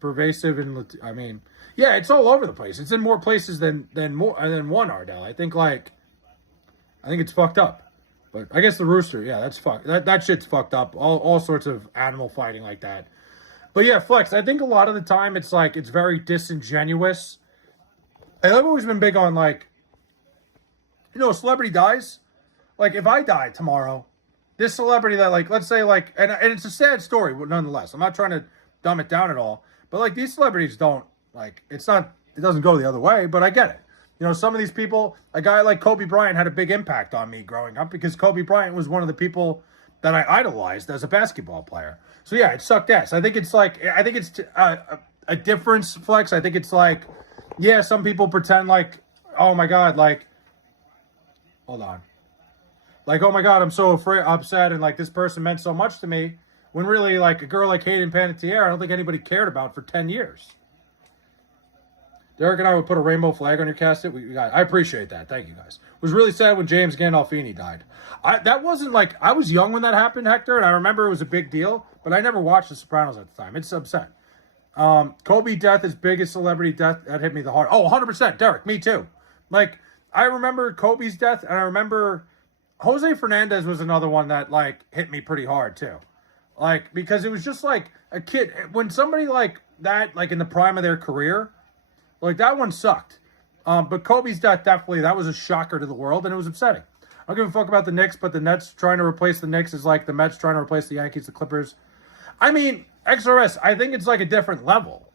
pervasive. And I mean, yeah, it's all over the place. It's in more places than one, Ardell. I think it's fucked up. But I guess the rooster, yeah, that's fucked. That shit's fucked up. All sorts of animal fighting like that. But yeah, Flex, I think a lot of the time it's like, it's very disingenuous. And I've always been big on like, you know, a celebrity dies. Like if I die tomorrow, this celebrity that like, let's say like, and it's a sad story, but nonetheless, I'm not trying to dumb it down at all. But like these celebrities don't like, it doesn't go the other way, but I get it. You know, some of these people, a guy like Kobe Bryant had a big impact on me growing up because Kobe Bryant was one of the people that I idolized as a basketball player. So yeah, it sucked ass. I think it's a difference, Flex. I think it's like, yeah, some people pretend like, oh my God, like, hold on. Like, oh my God, I'm so upset and like this person meant so much to me. When really like a girl like Hayden Panettiere, I don't think anybody cared about for 10 years. Derek and I would put a rainbow flag on your casket. I appreciate that. Thank you, guys. It was really sad when James Gandolfini died. That wasn't like, I was young when that happened, Hector, and I remember it was a big deal, but I never watched The Sopranos at the time. It's upset. Kobe death is biggest celebrity death. That hit me the heart. Oh, 100%, Derek. Me too. Like, I remember Kobe's death, and I remember Jose Fernandez was another one that, like, hit me pretty hard, too. Like, because it was just, like, a kid. When somebody like that, like, in the prime of their career, like, that one sucked. But Kobe's death, definitely, that was a shocker to the world, and it was upsetting. I don't give a fuck about the Knicks, but the Nets trying to replace the Knicks is like the Mets trying to replace the Yankees, the Clippers. I mean, XRS, I think it's like a different level.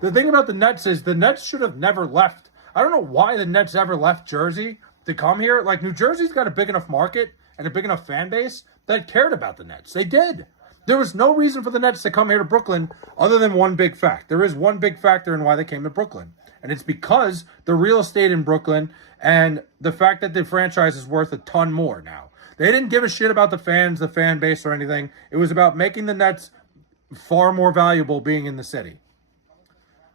The thing about the Nets is the Nets should have never left. I don't know why the Nets ever left Jersey to come here. Like, New Jersey's got a big enough market and a big enough fan base that cared about the Nets. They did. There was no reason for the Nets to come here to Brooklyn other than one big fact. There is one big factor in why they came to Brooklyn. And it's because the real estate in Brooklyn and the fact that the franchise is worth a ton more now. They didn't give a shit about the fans, the fan base, or anything. It was about making the Nets far more valuable being in the city.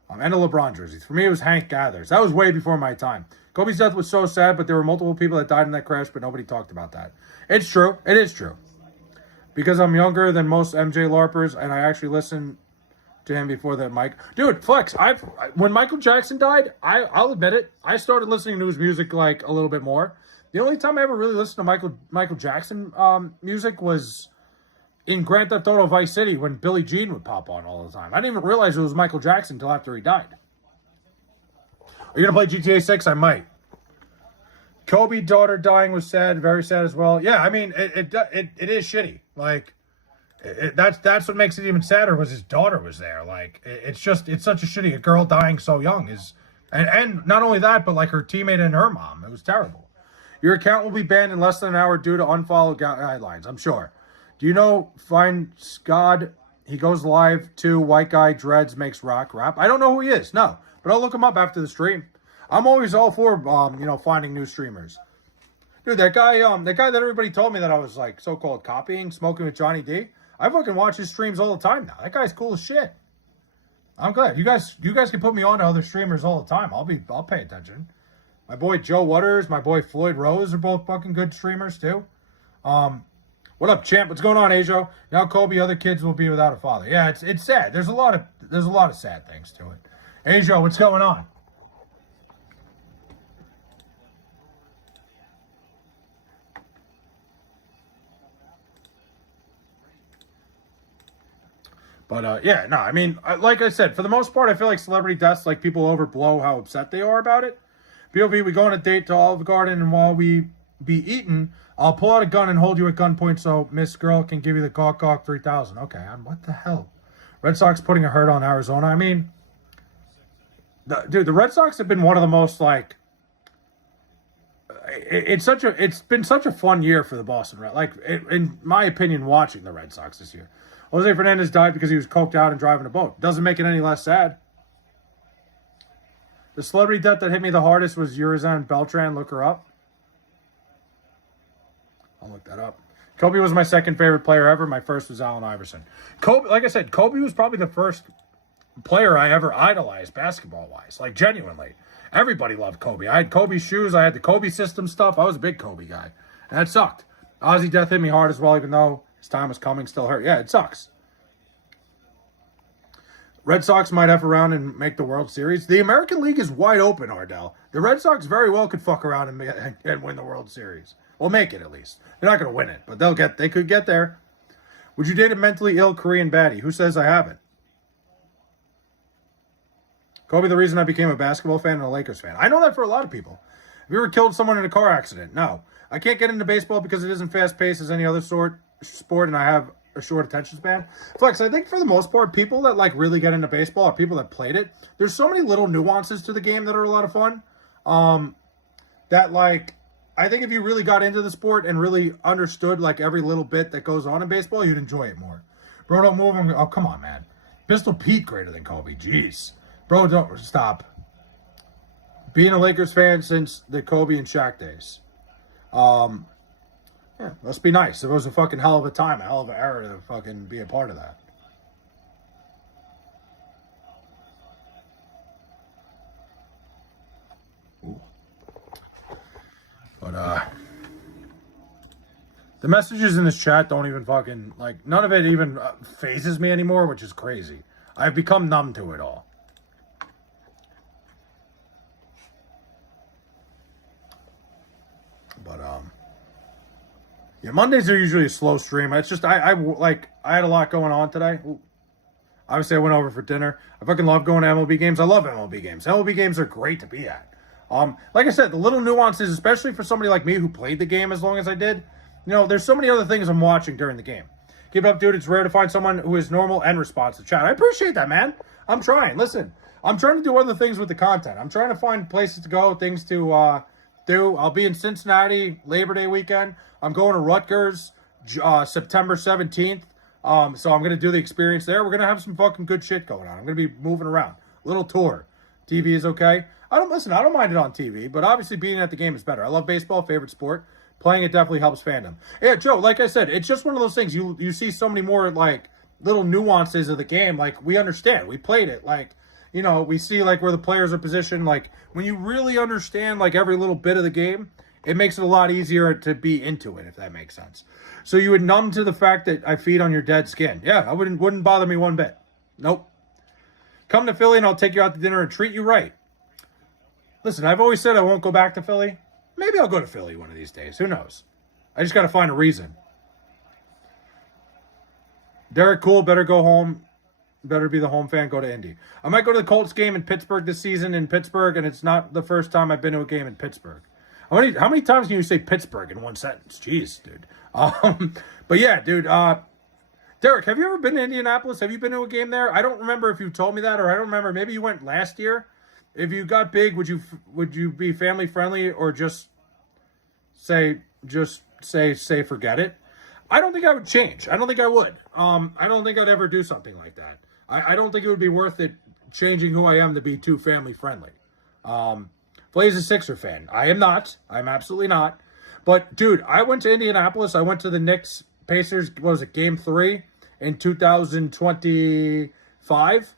And the LeBron jerseys. For me, it was Hank Gathers. That was way before my time. Kobe's death was so sad, but there were multiple people that died in that crash, but nobody talked about that. It's true. It is true. Because I'm younger than most MJ LARPers, and I actually listened to him before that, Mike. Dude, Flex, when Michael Jackson died, I'll admit it, I started listening to his music like a little bit more. The only time I ever really listened to Michael Jackson music was in Grand Theft Auto Vice City when Billie Jean would pop on all the time. I didn't even realize it was Michael Jackson until after he died. Are you going to play GTA 6? I might. Kobe daughter dying was sad, very sad as well. Yeah, I mean, it is shitty. Like, that's what makes it even sadder was his daughter was there. Like, it's such a shitty, a girl dying so young is, and not only that, but like her teammate and her mom. It was terrible. Your account will be banned in less than an hour due to unfollow guidelines, I'm sure. Do you know Find Scott? He goes live to White Guy Dreads Makes Rock Rap. I don't know who he is, no. But I'll look him up after the stream. I'm always all for, finding new streamers. Dude, that guy that everybody told me that I was, like, so-called copying, Smoking with Johnny D, I fucking watch his streams all the time now. That guy's cool as shit. I'm glad. You guys can put me on to other streamers all the time. I'll pay attention. My boy Joe Waters, my boy Floyd Rose are both fucking good streamers, too. What up, champ? What's going on, Ajo? Now Kobe, other kids will be without a father. Yeah, it's sad. There's a lot of sad things to it. Ajo, what's going on? But, yeah, no, I mean, like I said, for the most part, I feel like celebrity deaths, like, people overblow how upset they are about it. POV, we go on a date to Olive Garden, and while we be eating, I'll pull out a gun and hold you at gunpoint so Miss Girl can give you the cock 3000. Okay, what the hell? Red Sox putting a hurt on Arizona. I mean, dude, the Red Sox have been one of the most, like, it's been such a fun year for the Boston Red. Like, in my opinion, watching the Red Sox this year. Jose Fernandez died because he was coked out and driving a boat. Doesn't make it any less sad. The celebrity death that hit me the hardest was Yurizan Beltran. Look her up. I'll look that up. Kobe was my second favorite player ever. My first was Allen Iverson. Kobe, like I said, Kobe was probably the first player I ever idolized basketball-wise. Like, genuinely. Everybody loved Kobe. I had Kobe shoes. I had the Kobe system stuff. I was a big Kobe guy. And that sucked. Ozzy death hit me hard as well, even though his time was coming, still hurt. Yeah, it sucks. Red Sox might F around and make the World Series. The American League is wide open, Ardell. The Red Sox very well could fuck around and win the World Series. Well, make it at least. They're not going to win it, but they could get there. Would you date a mentally ill Korean baddie? Who says I haven't? Kobe, the reason I became a basketball fan and a Lakers fan. I know that for a lot of people. Have you ever killed someone in a car accident? No. I can't get into baseball because it isn't fast-paced as any other sport, and I have a short attention span. Flex, I think for the most part, people that like really get into baseball are people that played it. There's so many little nuances to the game that are a lot of fun. That like, I think if you really got into the sport and really understood like every little bit that goes on in baseball, you'd enjoy it more. Bro, don't move him. Oh, come on, man. Pistol Pete greater than Kobe. Jeez. Bro, don't stop. Being a Lakers fan since the Kobe and Shaq days. Yeah, must be nice. It was a fucking hell of a time, a hell of an era to fucking be a part of that. Ooh. But, the messages in this chat don't even fucking, like, none of it even phases me anymore, which is crazy. I've become numb to it all. But, yeah, Mondays are usually a slow stream. It's just, I had a lot going on today. Ooh. Obviously, I went over for dinner. I fucking love going to MLB games. I love MLB games. MLB games are great to be at. Like I said, the little nuances, especially for somebody like me who played the game as long as I did, you know, there's so many other things I'm watching during the game. Keep it up, dude. It's rare to find someone who is normal and responds to chat. I appreciate that, man. I'm trying. Listen, I'm trying to do other things with the content. I'm trying to find places to go, things to do. I'll be in Cincinnati Labor Day weekend. I'm going to Rutgers September 17th. So I'm going to do the experience there. We're going to have some fucking good shit going on. I'm going to be moving around. Little tour. TV is okay. I don't mind it on TV, but obviously being at the game is better. I love baseball, favorite sport. Playing it definitely helps fandom. Yeah, Joe, like I said, it's just one of those things. You see so many more, like, little nuances of the game. Like, we understand. We played it. Like, you know, we see, like, where the players are positioned. Like, when you really understand, like, every little bit of the game, it makes it a lot easier to be into it, if that makes sense. So you would numb to the fact that I feed on your dead skin. Yeah, I wouldn't bother me one bit. Nope. Come to Philly and I'll take you out to dinner and treat you right. Listen, I've always said I won't go back to Philly. Maybe I'll go to Philly one of these days. Who knows? I just got to find a reason. Derek Cool, better go home. Better be the home fan. Go to Indy. I might go to the Colts game in Pittsburgh this season in Pittsburgh, and it's not the first time I've been to a game in Pittsburgh. How many times can you say Pittsburgh in one sentence? Jeez, dude. But yeah, dude. Derek, have you ever been to Indianapolis? Have you been to a game there? I don't remember if you told me that, or I don't remember. Maybe you went last year. If you got big, would you be family friendly, or just say forget it? I don't think I would change. I don't think I would. I don't think I'd ever do something like that. I don't think it would be worth it changing who I am to be too family friendly. Blaze is a Sixer fan. I am not. I'm absolutely not. But dude, I went to Indianapolis. I went to the Knicks Pacers. What was it? Game 3 in 2025.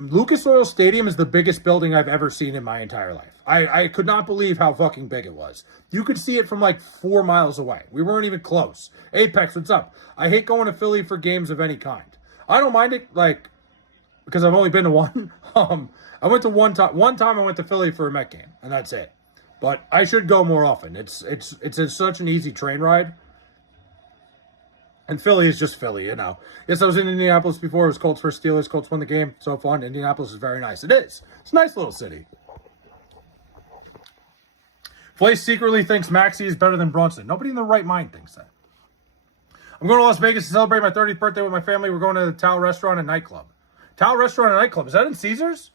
Lucas Oil Stadium is the biggest building I've ever seen in my entire life. I could not believe how fucking big it was. You could see it from like 4 miles away. We weren't even close. Apex, what's up? I hate going to Philly for games of any kind. I don't mind it, like, because I've only been to one. I went to one time. One time I went to Philly for a Met game, and that's it. But I should go more often. It's such an easy train ride. And Philly is just Philly, you know. Yes, I was in Indianapolis before. It was Colts versus Steelers. Colts won the game. So fun. Indianapolis is very nice. It is. It's a nice little city. Flay secretly thinks Maxey is better than Brunson. Nobody in their right mind thinks that. I'm going to Las Vegas to celebrate my 30th birthday with my family. We're going to the Tao Restaurant and Nightclub. Tao Restaurant and Nightclub. Is that in Caesars?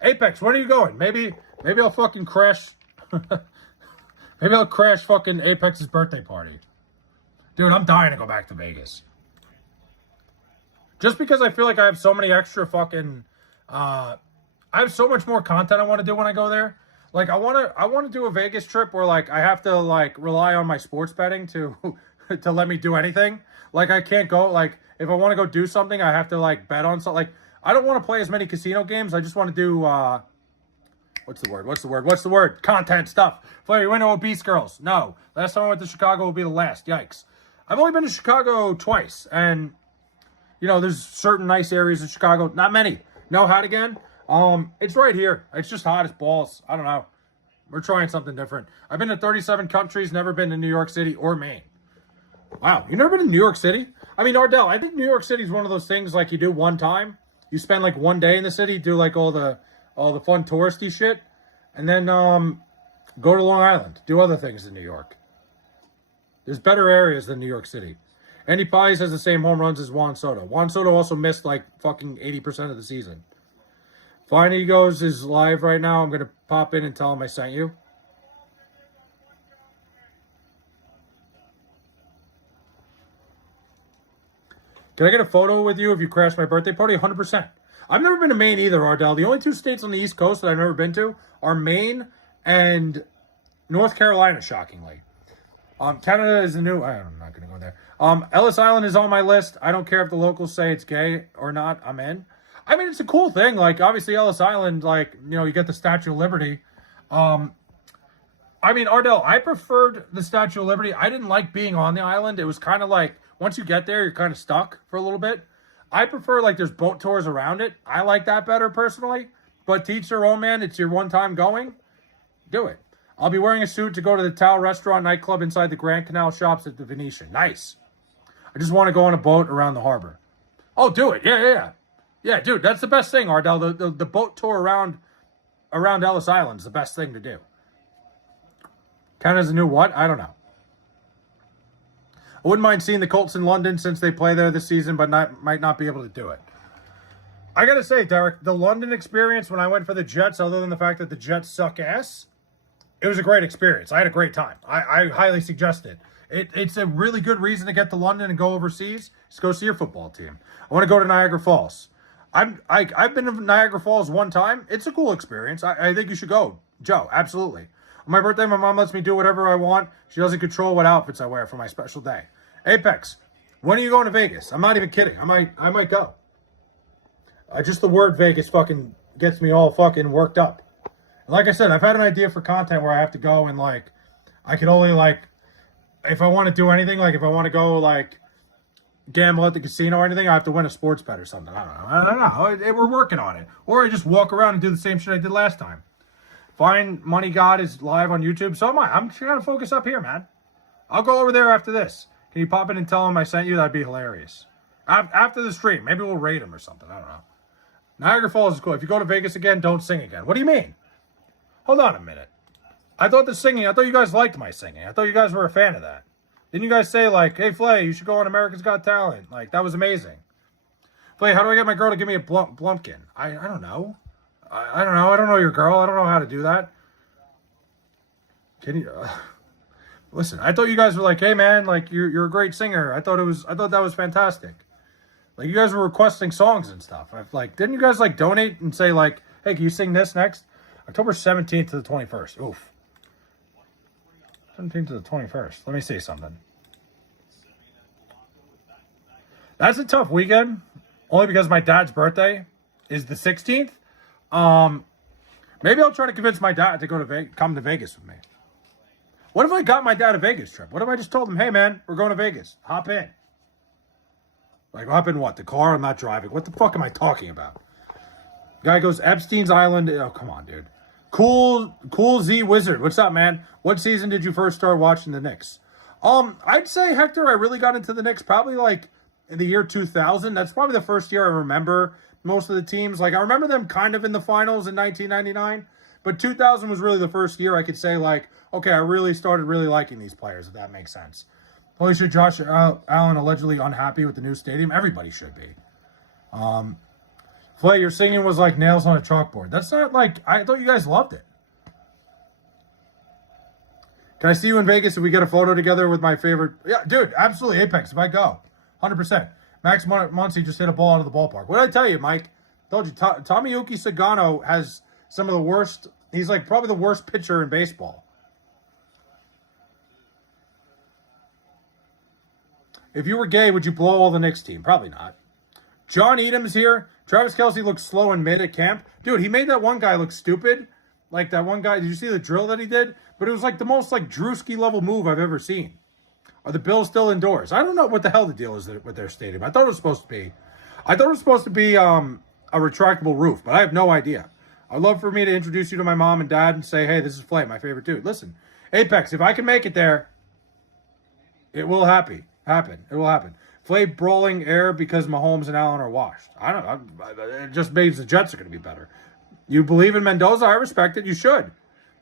Apex, when are you going? Maybe I'll fucking crash. Maybe I'll crash fucking Apex's birthday party. Dude, I'm dying to go back to Vegas. Just because I feel like I have so many extra fucking... I have so much more content I want to do when I go there. Like, I want to do a Vegas trip where, like, I have to, like, rely on my sports betting to to let me do anything. Like, I can't go, like, if I want to go do something, I have to, like, bet on something. Like, I don't want to play as many casino games. I just want to do, what's the word? Content stuff. Flair, you went to Obese Girls? No. Last time I went to Chicago will be the last. Yikes. I've only been to Chicago twice. And, you know, there's certain nice areas in Chicago. Not many. No, hot again? It's right here. It's just hot as balls. I don't know. We're trying something different. I've been to 37 countries, never been to New York City or Maine. Wow, you never been to New York City? I mean, Ardell, I think New York City is one of those things like you do one time. You spend like one day in the city, do like all the fun touristy shit, and then go to Long Island, do other things in New York. There's better areas than New York City. Andy Pies has the same home runs as Juan Soto. Juan Soto also missed like fucking 80% of the season. Fine Egos is live right now. I'm going to pop in and tell him I sent you. Can I get a photo with you if you crash my birthday party? 100%. I've never been to Maine either, Ardell. The only two states on the East Coast that I've never been to are Maine and North Carolina, shockingly. Canada is a new... I'm not going to go there. Ellis Island is on my list. I don't care if the locals say it's gay or not. I'm in. I mean, it's a cool thing. Like, obviously, Ellis Island, like, you know, you get the Statue of Liberty. I mean, Ardell, I preferred the Statue of Liberty. I didn't like being on the island. It was kind of like, once you get there, you're kind of stuck for a little bit. I prefer, like, there's boat tours around it. I like that better, personally. But to each their own, man. It's your one time going. Do it. I'll be wearing a suit to go to the Tao Restaurant Nightclub inside the Grand Canal Shops at the Venetian. Nice. I just want to go on a boat around the harbor. Oh, do it. Yeah. Yeah, dude, that's the best thing, Ardell. The boat tour around Ellis Island is the best thing to do. Canada's a new what? I don't know. I wouldn't mind seeing the Colts in London since they play there this season, but might not be able to do it. I got to say, Derek, the London experience when I went for the Jets, other than the fact that the Jets suck ass, it was a great experience. I had a great time. I highly suggest it. It's a really good reason to get to London and go overseas. Just go see your football team. I want to go to Niagara Falls. I've been to Niagara Falls one time. It's a cool experience. I think you should go, Joe. Absolutely. On my birthday, my mom lets me do whatever I want. She doesn't control what outfits I wear for my special day. Apex, when are you going to Vegas? I'm not even kidding. I might go. Just the word Vegas fucking gets me all fucking worked up. And like I said, I've had an idea for content where I have to go and like, I can only like, if I want to do anything, like if I want to go like gamble at the casino or anything, I have to win a sports bet or something. I don't know. We're working on it. Or I just walk around and do the same shit I did last time. Fine Money God is live on YouTube. So am I. I'm just going to focus up here, man. I'll go over there after this. Can you pop in and tell him I sent you? That'd be hilarious. After the stream, maybe we'll raid him or something. I don't know. Niagara Falls is cool. If you go to Vegas again, don't sing again. What do you mean? Hold on a minute. I thought you guys liked my singing. I thought you guys were a fan of that. Didn't you guys say, like, hey, Flay, you should go on America's Got Talent? Like, that was amazing. Flay, how do I get my girl to give me a blumpkin? I don't know. I don't know. I don't know your girl. I don't know how to do that. Can you... listen, I thought you guys were like, hey, man, like, you're a great singer. I thought that was fantastic. Like, you guys were requesting songs and stuff. Didn't you guys, like, donate and say, like, hey, can you sing this next? October 17th to the 21st. Oof. 17th to the 21st. Let me see something. That's a tough weekend. Only because my dad's birthday. is the 16th. Maybe I'll try to convince my dad to come to Vegas with me. What if I got my dad a Vegas trip? What if I just told him, hey, man, we're going to Vegas. Hop in. Like, hop in what? The car? I'm not driving. What the fuck am I talking about? Guy goes, Epstein's Island. Oh, come on, dude. Cool Z Wizard. What's up, man? What season did you first start watching the Knicks? I'd say, Hector, I really got into the Knicks probably, like, in the year 2000. That's probably the first year I remember most of the teams. Like, I remember them kind of in the finals in 1999. But 2000 was really the first year I could say, like, okay, I really started really liking these players, if that makes sense. Holy shit, Josh Allen allegedly unhappy with the new stadium. Everybody should be. Flay, your singing was like nails on a chalkboard. That's not like, I thought you guys loved it. Can I see you in Vegas if we get a photo together with my favorite? Yeah, dude, absolutely. Apex, if I go. 100%. Max Muncy just hit a ball out of the ballpark. What did I tell you, Mike? Told you, Tomoyuki Sagano has some of the worst, he's like probably the worst pitcher in baseball. If you were gay, would you blow all the Knicks team? Probably not. John Edam's here. Travis Kelce looks slow and mid at camp. Dude, he made that one guy look stupid. Like that one guy, did you see the drill that he did? But it was like the most like Drewski level move I've ever seen. Are the Bills still indoors? I don't know what the hell the deal is with their stadium. I thought it was supposed to be a retractable roof, but I have no idea. I'd love for me to introduce you to my mom and dad and say, hey, this is Flay, my favorite dude. Listen, Apex, if I can make it there, it will happen. It will happen. Flay brawling air because Mahomes and Allen are washed. I don't know. It just means the Jets are going to be better. You believe in Mendoza? I respect it. You should.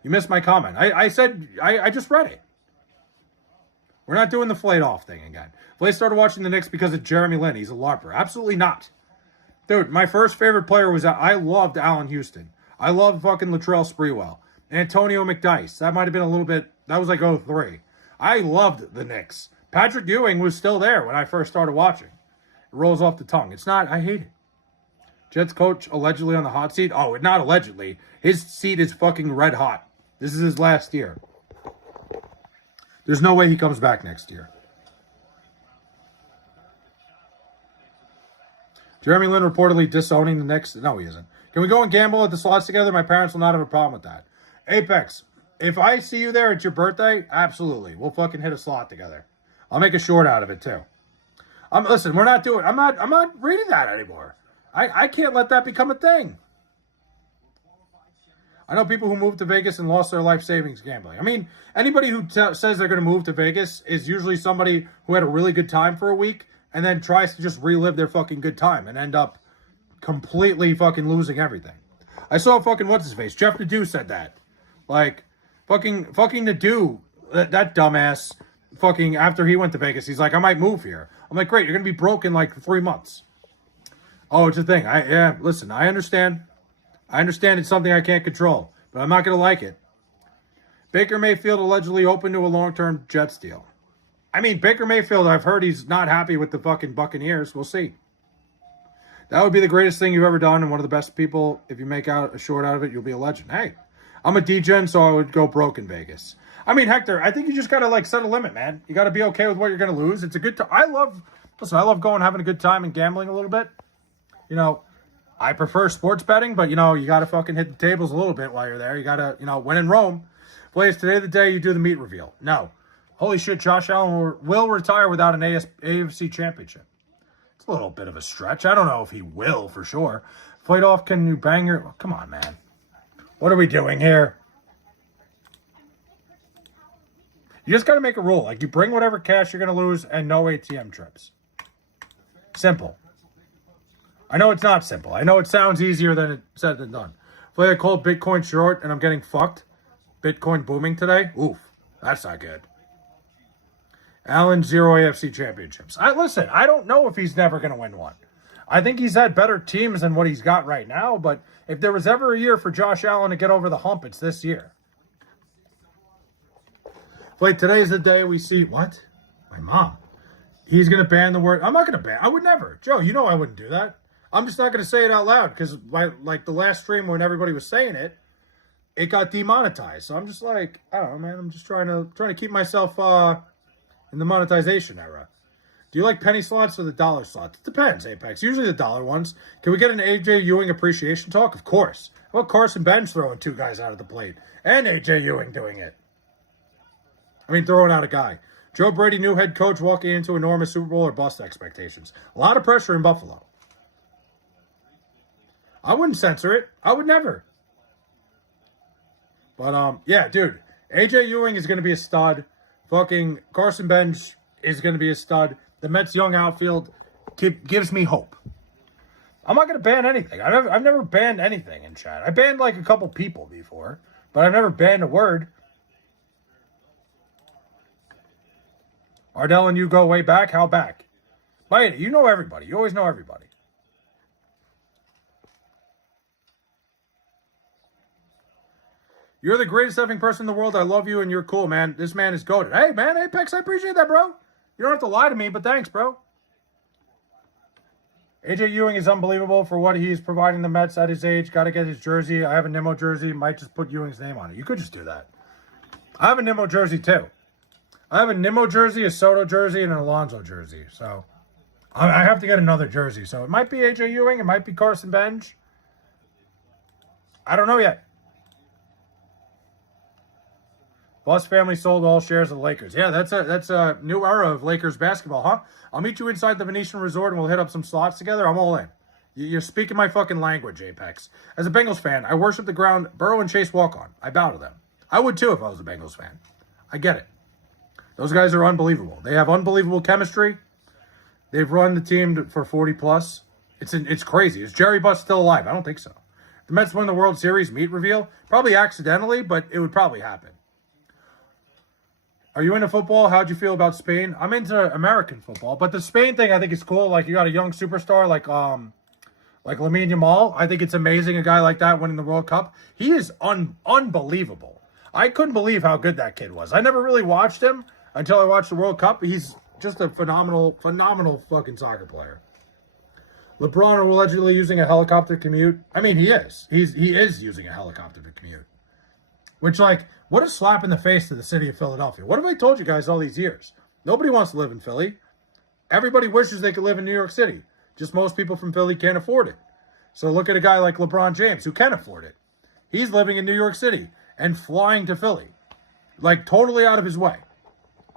You missed my comment. I said, I just read it. We're not doing the flayed off thing again. Flay started watching the Knicks because of Jeremy Lin. He's a LARPer. Absolutely not. Dude, my first favorite player was I loved Allen Houston. I loved fucking Latrell Sprewell. Antonio McDyess. That might have been a little bit, that was like 03. I loved the Knicks. Patrick Ewing was still there when I first started watching. It rolls off the tongue. It's not, I hate it. Jets coach allegedly on the hot seat. Oh, not allegedly. His seat is fucking red hot. This is his last year. There's no way he comes back next year. Jeremy Lin reportedly disowning the Knicks. No, he isn't. Can we go and gamble at the slots together? My parents will not have a problem with that. Apex, if I see you there at your birthday, absolutely. We'll fucking hit a slot together. I'll make a short out of it too. Listen, we're not doing. I'm not reading that anymore. I can't let that become a thing. I know people who moved to Vegas and lost their life savings gambling. I mean, anybody who says they're going to move to Vegas is usually somebody who had a really good time for a week and then tries to just relive their fucking good time and end up completely fucking losing everything. I saw fucking what's his face, Jeff Nadeau said that. Like, fucking Nadeau, that dumbass. Fucking after he went to Vegas, he's like, I might move here. I'm like, great, you're gonna be broke in like 3 months. Oh, it's a thing. Listen, I understand. I understand it's something I can't control, but I'm not gonna like it. Baker Mayfield allegedly open to a long-term Jets deal. I mean, Baker Mayfield, I've heard he's not happy with the fucking Buccaneers. We'll see. That would be the greatest thing you've ever done, and one of the best people. If you make out a short out of it, you'll be a legend. Hey, I'm a degen, so I would go broke in Vegas. I mean, Hector, I think you just got to, like, set a limit, man. You got to be okay with what you're going to lose. It's a good time. I love going, having a good time and gambling a little bit. You know, I prefer sports betting, but, you know, you got to fucking hit the tables a little bit while you're there. You got to, you know, when in Rome. Blaze, today the day you do the meat reveal. No. Holy shit, Josh Allen will retire without an AFC championship. It's a little bit of a stretch. I don't know if he will for sure. Fight off, can you bang your... Oh, come on, man. What are we doing here? You just got to make a rule. Like, you bring whatever cash you're going to lose and no ATM trips. Simple. I know it's not simple. I know it sounds easier than it said than done. Play a cold Bitcoin short and I'm getting fucked. Bitcoin booming today. Oof. That's not good. Allen, 0 AFC championships. Listen, I don't know if he's never going to win one. I think he's had better teams than what he's got right now, but if there was ever a year for Josh Allen to get over the hump, it's this year. Like, today's the day we see... What? My mom. He's going to ban the word... I'm not going to ban... I would never. Joe, you know I wouldn't do that. I'm just not going to say it out loud because, like, the last stream when everybody was saying it, it got demonetized. So I'm just like, I don't know, man. I'm just trying to keep myself in the monetization era. Do you like penny slots or the dollar slots? It depends, Apex. Usually the dollar ones. Can we get an AJ Ewing appreciation talk? Of course. How about Carson Bench throwing 2 guys out of the plate? And AJ Ewing doing it. I mean, throwing out a guy. Joe Brady, new head coach, walking into enormous Super Bowl or bust expectations. A lot of pressure in Buffalo. I wouldn't censor it. I would never. But, yeah, dude. AJ Ewing is going to be a stud. Fucking Carson Bench is going to be a stud. The Mets' young outfield gives me hope. I'm not going to ban anything. I've never banned anything in chat. I banned like a couple people before, but I've never banned a word. Ardell and you go way back? How back? But you know everybody. You always know everybody. You're the greatest effing person in the world. I love you and you're cool, man. This man is goated. Hey, man, Apex, I appreciate that, bro. You don't have to lie to me, but thanks, bro. AJ Ewing is unbelievable for what he's providing the Mets at his age. Got to get his jersey. I have a Nimmo jersey. Might just put Ewing's name on it. You could just do that. I have a Nimmo jersey, too. I have a Nimmo jersey, a Soto jersey, and an Alonso jersey. So, I have to get another jersey. So, it might be AJ Ewing. It might be Carson Bench. I don't know yet. Boss family sold all shares of the Lakers. Yeah, that's a new era of Lakers basketball, huh? I'll meet you inside the Venetian Resort and we'll hit up some slots together. I'm all in. You're speaking my fucking language, Apex. As a Bengals fan, I worship the ground Burrow and Chase walk on. I bow to them. I would too if I was a Bengals fan. I get it. Those guys are unbelievable. They have unbelievable chemistry. They've run the team for 40 plus. It's crazy. Is Jerry Buss still alive? I don't think so. The Mets win the World Series meat reveal? Probably accidentally, but it would probably happen. Are you into football? How'd you feel about Spain? I'm into American football, but the Spain thing I think is cool. Like you got a young superstar like Lamine Yamal. I think it's amazing a guy like that winning the World Cup. He is unbelievable. I couldn't believe how good that kid was. I never really watched him until I watched the World Cup. He's just a phenomenal fucking soccer player. LeBron allegedly using a helicopter to commute. I mean, he is. He is using a helicopter to commute. Which, like, what a slap in the face to the city of Philadelphia. What have I told you guys all these years? Nobody wants to live in Philly. Everybody wishes they could live in New York City. Just most people from Philly can't afford it. So look at a guy like LeBron James who can afford it. He's living in New York City and flying to Philly. Like, totally out of his way.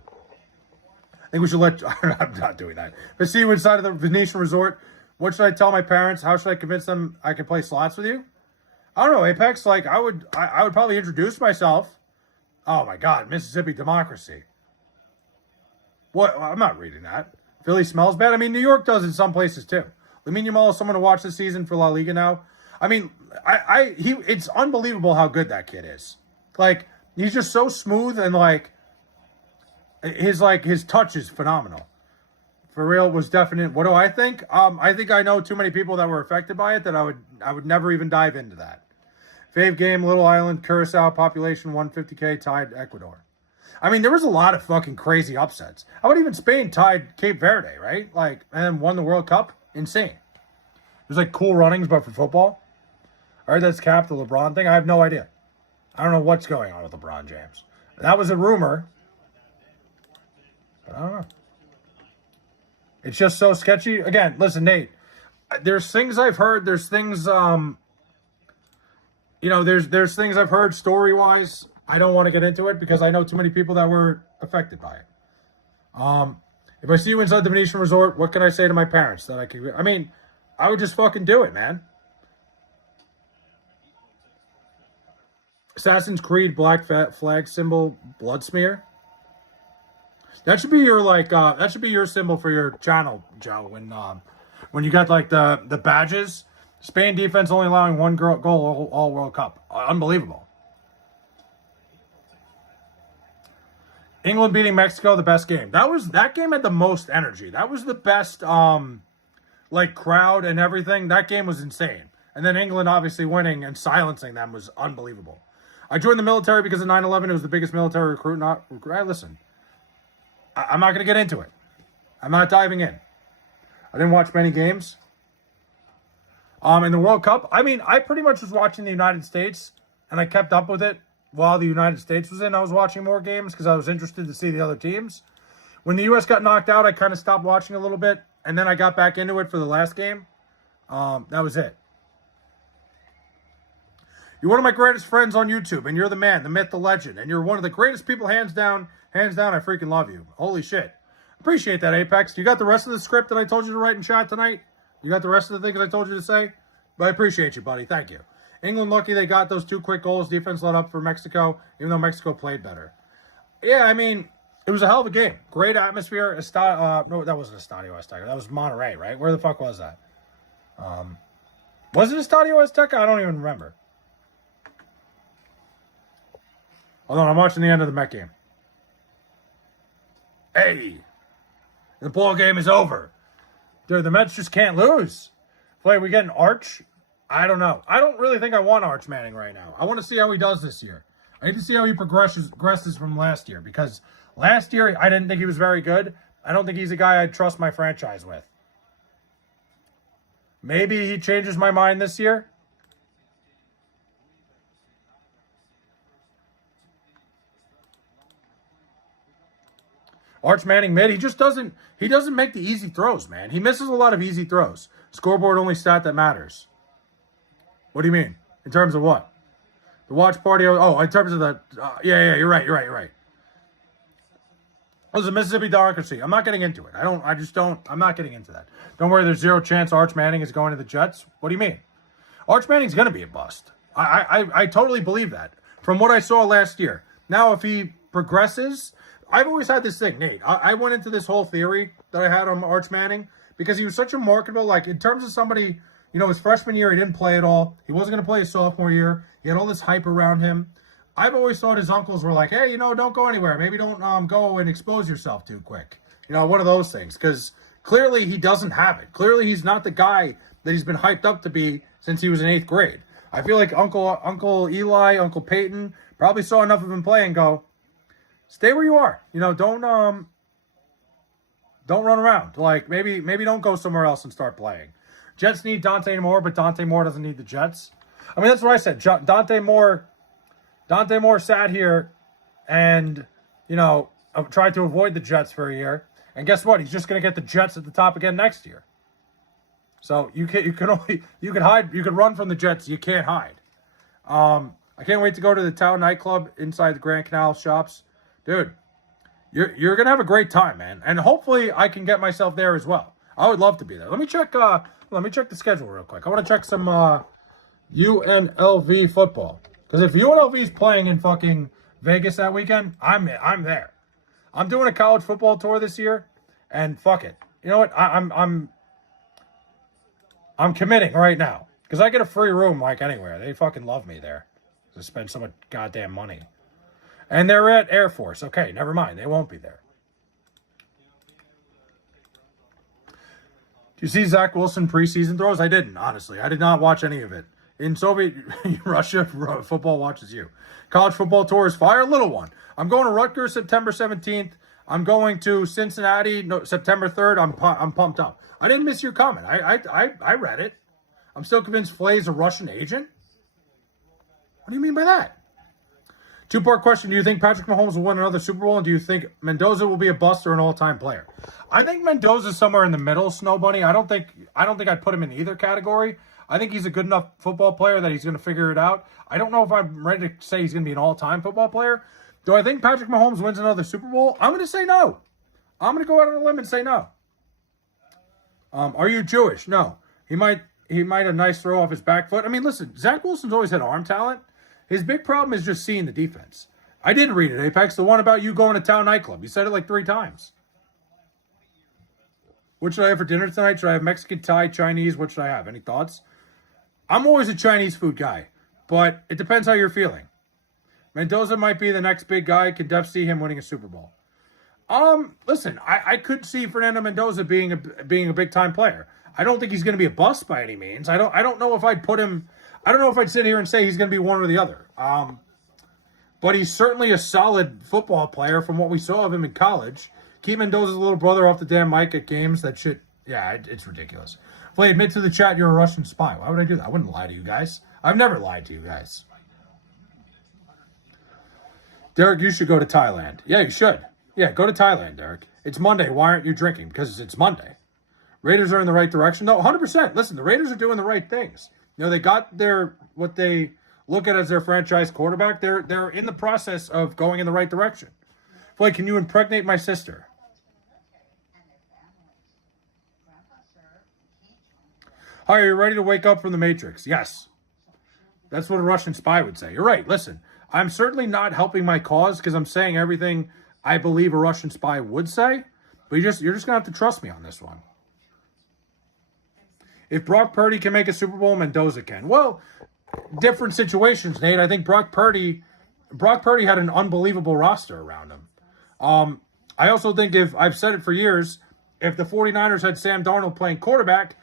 I think we should let... I'm not doing that. But see you inside of the Venetian Resort. What should I tell my parents? How should I convince them I can play slots with you? I don't know, Apex. Like, I would probably introduce myself. Oh, my God. Mississippi Democracy. What? I'm not reading that. Philly smells bad. I mean, New York does in some places, too. Lamine Yamal is someone to watch this season for La Liga now. I mean, it's unbelievable how good that kid is. Like, he's just so smooth and, his touch is phenomenal. For real, was definite. What do I think? I think I know too many people that were affected by it that I would never even dive into that. Fave game, Little Island, Curacao, population 150K, tied Ecuador. I mean, there was a lot of fucking crazy upsets. How about even Spain tied Cape Verde, right? Like, and then won the World Cup? Insane. There's like cool runnings, but for football. All right, that's capped the LeBron thing. I have no idea. I don't know what's going on with LeBron James. That was a rumor. But I don't know. It's just so sketchy. Again, listen, Nate. There's things I've heard. There's things, there's things I've heard story-wise. I don't want to get into it because I know too many people that were affected by it. If I see you inside the Venetian Resort, what can I say to my parents that I can? I mean, I would just fucking do it, man. Assassin's Creed black flag symbol blood smear. That should be your that should be your symbol for your channel, Joe. When you got like the badges, Spain defense only allowing one goal all World Cup. Unbelievable. England beating Mexico, the best game. That game had the most energy. That was the best crowd and everything. That game was insane. And then England obviously winning and silencing them was unbelievable. I joined the military because of 9/11. It was the biggest military recruit. Listen, I'm not going to get into it. I'm not diving in. I didn't watch many games. In the World Cup, I mean, I pretty much was watching the United States, and I kept up with it while the United States was in. I was watching more games because I was interested to see the other teams. when the U.S. got knocked out, I kind of stopped watching a little bit, and then I got back into it for the last game. That was it. You're one of my greatest friends on YouTube, and you're the man, the myth, the legend, and you're one of the greatest people, hands down. Hands down, I freaking love you. Holy shit. Appreciate that, Apex. You got the rest of the script that I told you to write in chat tonight? You got the rest of the things I told you to say? But I appreciate you, buddy. Thank you. England lucky they got those 2 quick goals. Defense let up for Mexico, even though Mexico played better. Yeah, I mean, it was a hell of a game. Great atmosphere. No, that wasn't Estadio Azteca. That was Monterrey, right? Where the fuck was that? Was it Estadio Azteca? I don't even remember. Hold on, I'm watching the end of the Met game. Hey, the ball game is over. Dude, the Mets just can't lose. Wait, we get an Arch? I don't know. I don't really think I want Arch Manning right now. I want to see how he does this year. I need to see how he progresses from last year, because last year I didn't think he was very good. I don't think he's a guy I'd trust my franchise with. Maybe he changes my mind this year. Arch Manning mid, he doesn't make the easy throws, man. He misses a lot of easy throws. Scoreboard only stat that matters. What do you mean? In terms of what? The watch party? Oh, in terms of the... yeah, you're right. It was a Mississippi democracy. I'm not getting into it. I'm not getting into that. Don't worry, there's zero chance Arch Manning is going to the Jets. What do you mean? Arch Manning's going to be a bust. I totally believe that. From what I saw last year. Now, if he progresses... I've always had this thing, Nate. I went into this whole theory that I had on Arch Manning because he was such a marketable, like, in terms of somebody, you know, his freshman year, he didn't play at all. He wasn't going to play his sophomore year. He had all this hype around him. I've always thought his uncles were like, hey, you know, don't go anywhere. Maybe don't go and expose yourself too quick. You know, one of those things. Because clearly he doesn't have it. Clearly he's not the guy that he's been hyped up to be since he was in 8th grade. I feel like Uncle Eli, Uncle Peyton probably saw enough of him play and go, stay where you are. You know, don't run around. Like, maybe don't go somewhere else and start playing. Jets need Dante Moore, but Dante Moore doesn't need the Jets. I mean, that's what I said. Dante Moore sat here and, you know, tried to avoid the Jets for a year. And guess what? He's just going to get the Jets at the top again next year. So you can run from the Jets. You can't hide. I can't wait to go to the Town nightclub inside the Grand Canal shops. Dude, you're going to have a great time, man. And hopefully I can get myself there as well. I would love to be there. Let me check the schedule real quick. I want to check some UNLV football. Because if UNLV is playing in fucking Vegas that weekend, I'm there. I'm doing a college football tour this year, and fuck it. You know what? I'm committing right now. Because I get a free room like anywhere. They fucking love me there. To spend so much goddamn money. And they're at Air Force. Okay, never mind. They won't be there. Do you see Zach Wilson preseason throws? I didn't, honestly. I did not watch any of it. In Soviet Russia, football watches you. College football tour is fire. Little one. I'm going to Rutgers September 17th. I'm going to Cincinnati September 3rd. I'm pumped up. I didn't miss your comment. I read it. I'm still convinced Flay's a Russian agent. What do you mean by that? 2-part question. Do you think Patrick Mahomes will win another Super Bowl? And do you think Mendoza will be a bust or an all-time player? I think Mendoza's somewhere in the middle, Snow Bunny. I don't think I'd put him in either category. I think he's a good enough football player that he's going to figure it out. I don't know if I'm ready to say he's going to be an all-time football player. Do I think Patrick Mahomes wins another Super Bowl? I'm going to say no. I'm going to go out on a limb and say no. Are you Jewish? No. He might a nice throw off his back foot. I mean, listen, Zach Wilson's always had arm talent. His big problem is just seeing the defense. I didn't read it, Apex. The one about you going to Town nightclub. You said it like 3 times. What should I have for dinner tonight? Should I have Mexican, Thai, Chinese? What should I have? Any thoughts? I'm always a Chinese food guy, but it depends how you're feeling. Mendoza might be the next big guy. Can Def see him winning a Super Bowl? Listen, I could see Fernando Mendoza being a big time player. I don't think he's going to be a bust by any means. I don't know if I'd put him. I don't know if I'd sit here and say he's going to be one or the other. But he's certainly a solid football player from what we saw of him in college. Keep Mendoza's little brother off the damn mic at games. That shit, yeah, it's ridiculous. Flay, admit to the chat you're a Russian spy. Why would I do that? I wouldn't lie to you guys. I've never lied to you guys. Derek, you should go to Thailand. Yeah, you should. Yeah, go to Thailand, Derek. It's Monday. Why aren't you drinking? Because it's Monday. Raiders are in the right direction. No, 100%. Listen, the Raiders are doing the right things. You know, they got their, what they look at as their franchise quarterback. They're in the process of going in the right direction. Boy, can you impregnate my sister? Hi, are you ready to wake up from the Matrix? Yes. That's what a Russian spy would say. You're right. Listen, I'm certainly not helping my cause because I'm saying everything I believe a Russian spy would say. But you're just going to have to trust me on this one. If Brock Purdy can make a Super Bowl, Mendoza can. Well, different situations, Nate. I think Brock Purdy had an unbelievable roster around him. I also think I've said it for years, if the 49ers had Sam Darnold playing quarterback,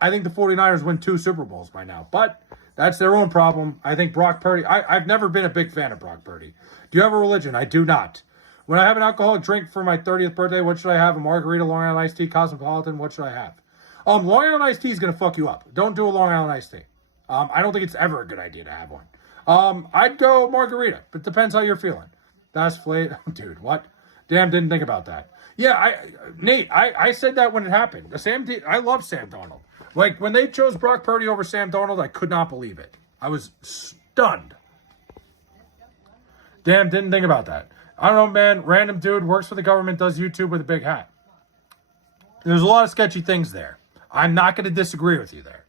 I think the 49ers win 2 Super Bowls by now. But that's their own problem. I think Brock Purdy, I've never been a big fan of Brock Purdy. Do you have a religion? I do not. When I have an alcoholic drink for my 30th birthday, what should I have? A margarita, Long Island iced tea, Cosmopolitan? What should I have? Long Island iced tea is going to fuck you up. Don't do a Long Island iced tea. I don't think it's ever a good idea to have one. I'd go margarita, but depends how you're feeling. That's flay. Dude, what? Damn, didn't think about that. Yeah, Nate, I said that when it happened. I love Sam Darnold. Like, when they chose Brock Purdy over Sam Darnold, I could not believe it. I was stunned. Damn, didn't think about that. I don't know, man. Random dude, works for the government, does YouTube with a big hat. There's a lot of sketchy things there. I'm not going to disagree with you there.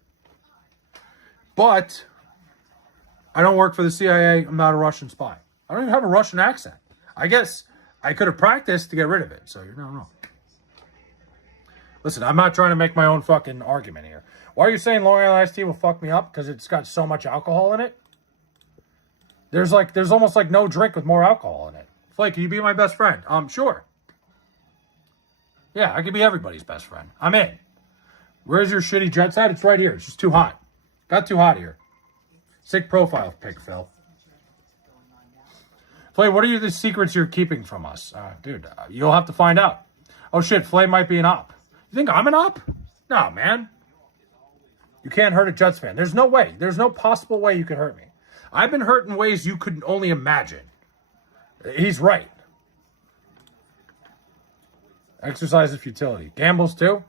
But I don't work for the CIA. I'm not a Russian spy. I don't even have a Russian accent. I guess I could have practiced to get rid of it. So, you don't know. Listen, I'm not trying to make my own fucking argument here. Why are you saying Long Island iced tea will fuck me up? Because it's got so much alcohol in it? There's almost like no drink with more alcohol in it. Flake, can you be my best friend? Sure. Yeah, I can be everybody's best friend. I'm in. Where's your shitty jet set? It's right here. It's just too hot. Got too hot here. Sick profile pic, Phil. Flay, what are the secrets you're keeping from us? Dude, you'll have to find out. Oh shit, Flay might be an op. You think I'm an op? No, man. You can't hurt a Jets fan. There's no way. There's no possible way you could hurt me. I've been hurt in ways you could only imagine. He's right. Exercise is futility. Gambles too?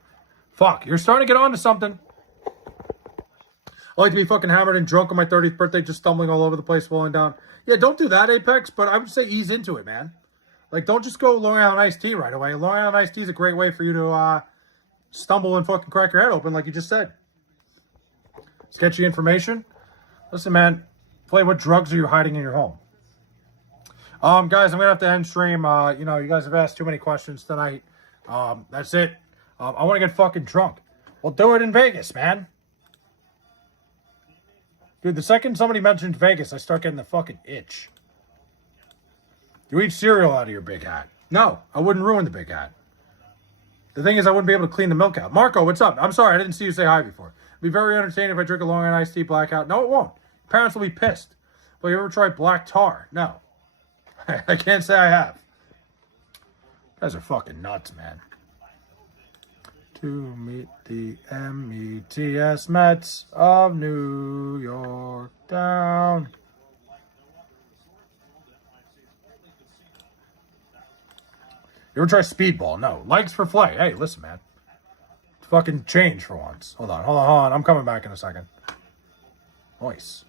Fuck, you're starting to get onto something. I like to be fucking hammered and drunk on my 30th birthday, just stumbling all over the place, falling down. Yeah, don't do that, Apex, but I would say ease into it, man. Like, don't just go Long Island iced tea right away. Long Island iced tea is a great way for you to stumble and fucking crack your head open, like you just said. Sketchy information? Listen, man, Play, what drugs are you hiding in your home? Guys, I'm going to have to end stream. You guys have asked too many questions tonight. That's it. I want to get fucking drunk. We'll do it in Vegas, man. Dude, the second somebody mentions Vegas, I start getting the fucking itch. You eat cereal out of your big hat. No, I wouldn't ruin the big hat. The thing is, I wouldn't be able to clean the milk out. Marco, what's up? I'm sorry, I didn't see you say hi before. It'd be very entertaining if I drink a Long Island iced tea blackout. No, it won't. Parents will be pissed. But you ever tried black tar? No. I can't say I have. You guys are fucking nuts, man. To meet the METS Mets of New York down. You ever try speedball? No. Likes for Flay. Hey, listen, man. Fucking change for once. Hold on. I'm coming back in a second. Nice.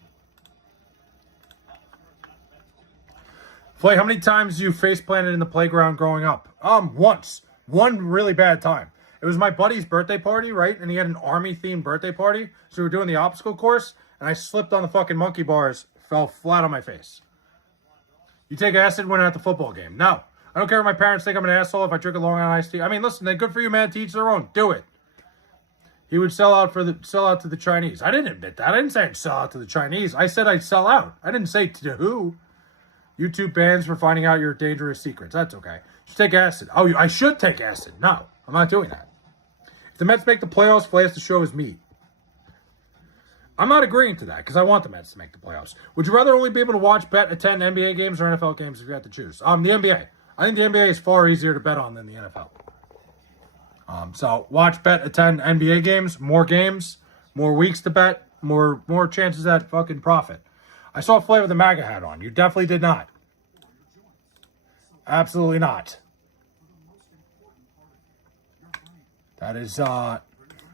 Flay, how many times you face planted in the playground growing up? Once. One really bad time. It was my buddy's birthday party, right? And he had an army-themed birthday party. So we were doing the obstacle course, and I slipped on the fucking monkey bars, fell flat on my face. You take acid when at the football game? No. I don't care if my parents think I'm an asshole if I drink a Long Island iced tea. I mean, listen, they're good for you, man. To each their own. Do it. He would sell out to the Chinese. I didn't admit that. I didn't say I'd sell out to the Chinese. I said I'd sell out. I didn't say to who. YouTube bans for finding out your dangerous secrets. That's okay. You should take acid. Oh, I should take acid. No, I'm not doing that. If the Mets make the playoffs, Flay has to show his meat. I'm not agreeing to that because I want the Mets to make the playoffs. Would you rather only be able to watch, bet, attend NBA games or NFL games if you had to choose? The NBA. I think the NBA is far easier to bet on than the NFL. So watch, bet, attend NBA games, more weeks to bet, more chances at fucking profit. I saw Flay with a MAGA hat on. You definitely did not. Absolutely not. That is not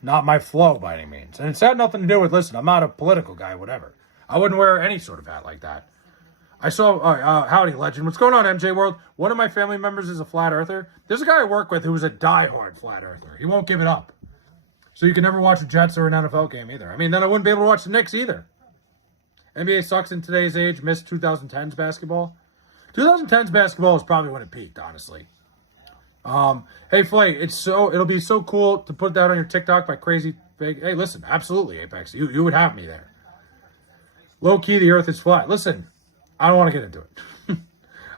my flow by any means. And it's had nothing to do with, listen, I'm not a political guy, whatever. I wouldn't wear any sort of hat like that. I saw, howdy, legend. What's going on, MJ World? One of my family members is a flat earther. There's a guy I work with who's a diehard flat earther. He won't give it up. So you can never watch the Jets or an NFL game either. I mean, then I wouldn't be able to watch the Knicks either. NBA sucks in today's age. Missed 2010's basketball. 2010's basketball is probably when it peaked, honestly. Hey, Flay, it'll be so cool to put that on your TikTok by Crazy Big. Hey, listen, absolutely, Apex. You would have me there. Low key, the earth is flat. Listen, I don't want to get into it.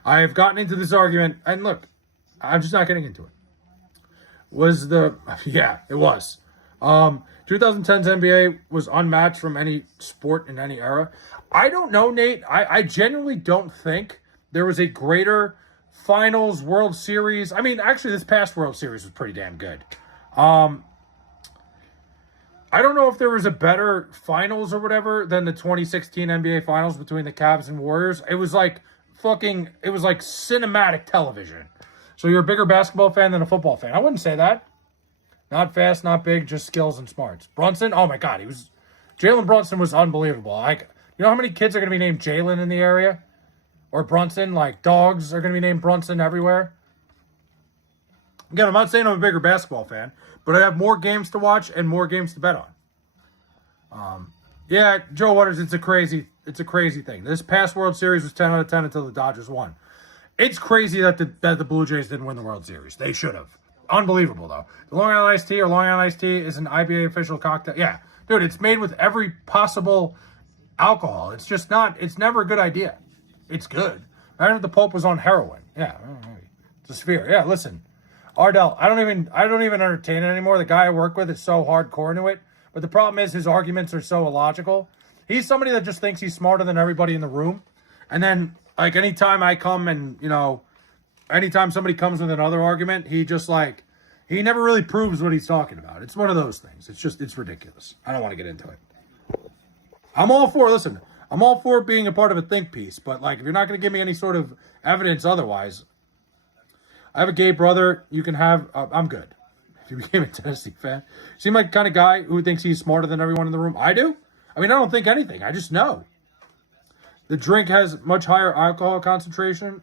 I have gotten into this argument, and look, I'm just not getting into it. Yeah, it was. 2010's NBA was unmatched from any sport in any era. I don't know, Nate. I genuinely don't think there was a greater finals World Series. I mean, actually, this past World Series was pretty damn good. I don't know if there was a better finals or whatever than the 2016 NBA finals between the Cavs and Warriors. It was like cinematic television. So you're a bigger basketball fan than a football fan. I wouldn't say that. Not fast, not big, just skills and smarts. Brunson, oh my God, Jalen Brunson was unbelievable. You know how many kids are going to be named Jalen in the area? Or Brunson, like dogs are going to be named Brunson everywhere. Again, I'm not saying I'm a bigger basketball fan, but I have more games to watch and more games to bet on. Yeah, Joe Waters, it's a crazy thing. This past World Series was 10 out of 10 until the Dodgers won. It's crazy that the Blue Jays didn't win the World Series. They should have. Unbelievable, though. The Long Island Iced Tea or Long Island Iced Tea is an IBA official cocktail. Yeah, dude, it's made with every possible alcohol. It's just not, it's never a good idea. It's good. Imagine if the Pope was on heroin. Yeah, it's a sphere. Yeah, listen. Ardell, I don't even entertain it anymore. The guy I work with is so hardcore into it. But the problem is his arguments are so illogical. He's somebody that just thinks he's smarter than everybody in the room. And then, like, anytime I come and, anytime somebody comes with another argument, he never really proves what he's talking about. It's one of those things. It's ridiculous. I don't want to get into it. I'm all for being a part of a think piece. But, like, if you're not going to give me any sort of evidence otherwise, I have a gay brother. You can have, I'm good. If you became a Tennessee fan. Seem like the kind of guy who thinks he's smarter than everyone in the room. I do. I mean, I don't think anything. I just know. The drink has much higher alcohol concentration.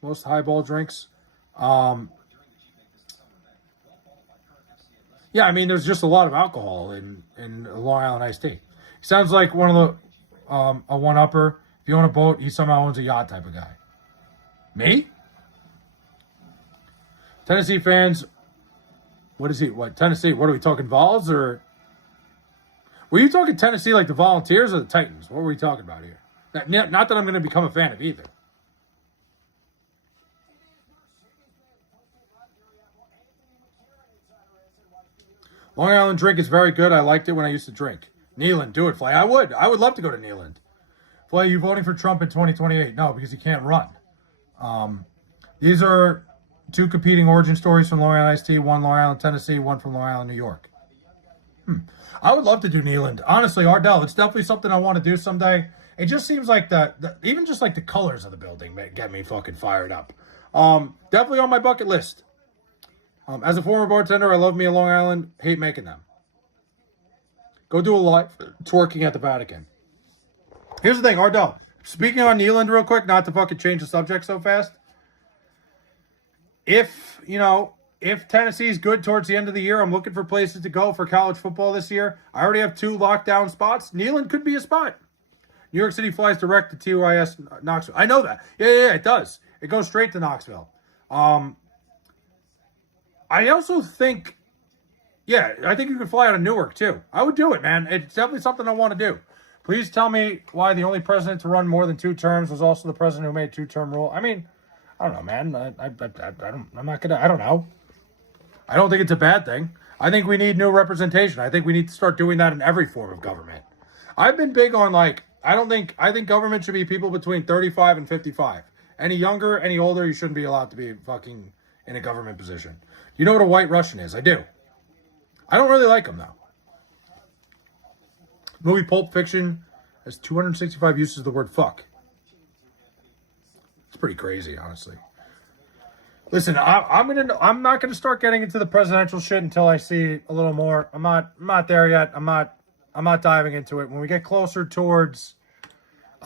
Most highball drinks. Yeah, I mean, there's just a lot of alcohol in Long Island Iced Tea. He sounds like one of the, a one-upper. If you own a boat, he somehow owns a yacht type of guy. Me? Tennessee fans, Tennessee? What are we talking, Vols or? Were you talking Tennessee like the Volunteers or the Titans? What were we talking about here? Not that I'm going to become a fan of either. Long Island drink is very good. I liked it when I used to drink. Neyland, do it, Flay. I would love to go to Neyland. Flay, you voting for Trump in 2028? No, because he can't run. These are two competing origin stories from Long Island Iced Tea. One Long Island, Tennessee. One from Long Island, New York. I would love to do Neyland. Honestly, Ardell, it's definitely something I want to do someday. It just seems like even just like the colors of the building get me fucking fired up. Definitely on my bucket list. As a former bartender, I love me a Long Island. Hate making them. Go do a live twerking at the Vatican. Here's the thing, Ardell. Speaking on Neyland real quick, not to fucking change the subject so fast. If Tennessee's good towards the end of the year, I'm looking for places to go for college football this year. I already have 2 lockdown spots. Neyland could be a spot. New York City flies direct to TYS Knoxville. I know that. Yeah, it does. It goes straight to Knoxville. I also think, I think you could fly out of Newark too. I would do it, man. It's definitely something I want to do. Please tell me why the only president to run more than 2 terms was also the president who made 2-term rule. I mean, I don't know, man. I don't know. I don't think it's a bad thing. I think we need new representation. I think we need to start doing that in every form of government. I've been big on I think government should be people between 35 and 55. Any younger, any older, you shouldn't be allowed to be fucking in a government position. You know what a white Russian is? I do. I don't really like them, though. Movie Pulp Fiction has 265 uses of the word fuck. It's pretty crazy, honestly. Listen, I'm not gonna start getting into the presidential shit until I see a little more. I'm not there yet. I'm not diving into it. When we get closer towards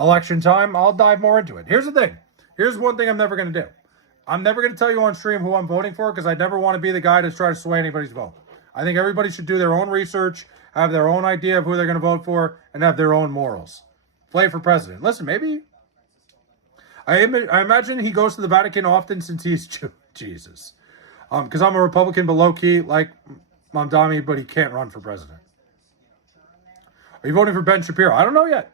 election time, I'll dive more into it. Here's the thing. Here's one thing I'm never gonna do. I'm never gonna tell you on stream who I'm voting for because I never want to be the guy to try to sway anybody's vote. I think everybody should do their own research, have their own idea of who they're gonna vote for, and have their own morals. Play for president. Listen, maybe I imagine he goes to the Vatican often since he's Jesus. Because I'm a Republican, but low-key, like Mondayyy, but he can't run for president. Are you voting for Ben Shapiro? I don't know yet.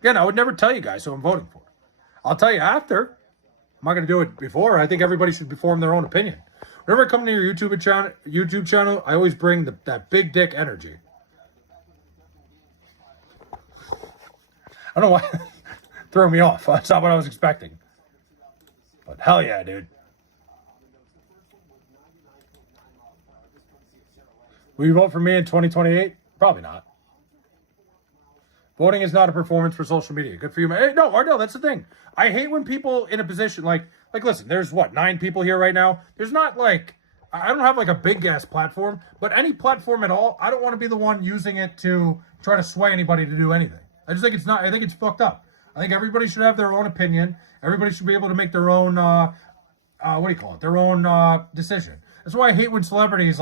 Again, I would never tell you guys who I'm voting for. I'll tell you after. I'm not going to do it before. I think everybody should form their own opinion. Whenever I come to your YouTube channel, I always bring that big dick energy. I don't know why. Threw me off. That's not what I was expecting. But hell yeah, dude. Will you vote for me in 2028? Probably not. Voting is not a performance for social media. Good for you, man. Hey, no, that's the thing. I hate when people in a position like listen, there's 9 people here right now. There's not I don't have a big ass platform, but any platform at all, I don't want to be the one using it to try to sway anybody to do anything. I just think I think it's fucked up. I think everybody should have their own opinion. Everybody should be able to make their own, their own decision. That's why I hate when celebrities,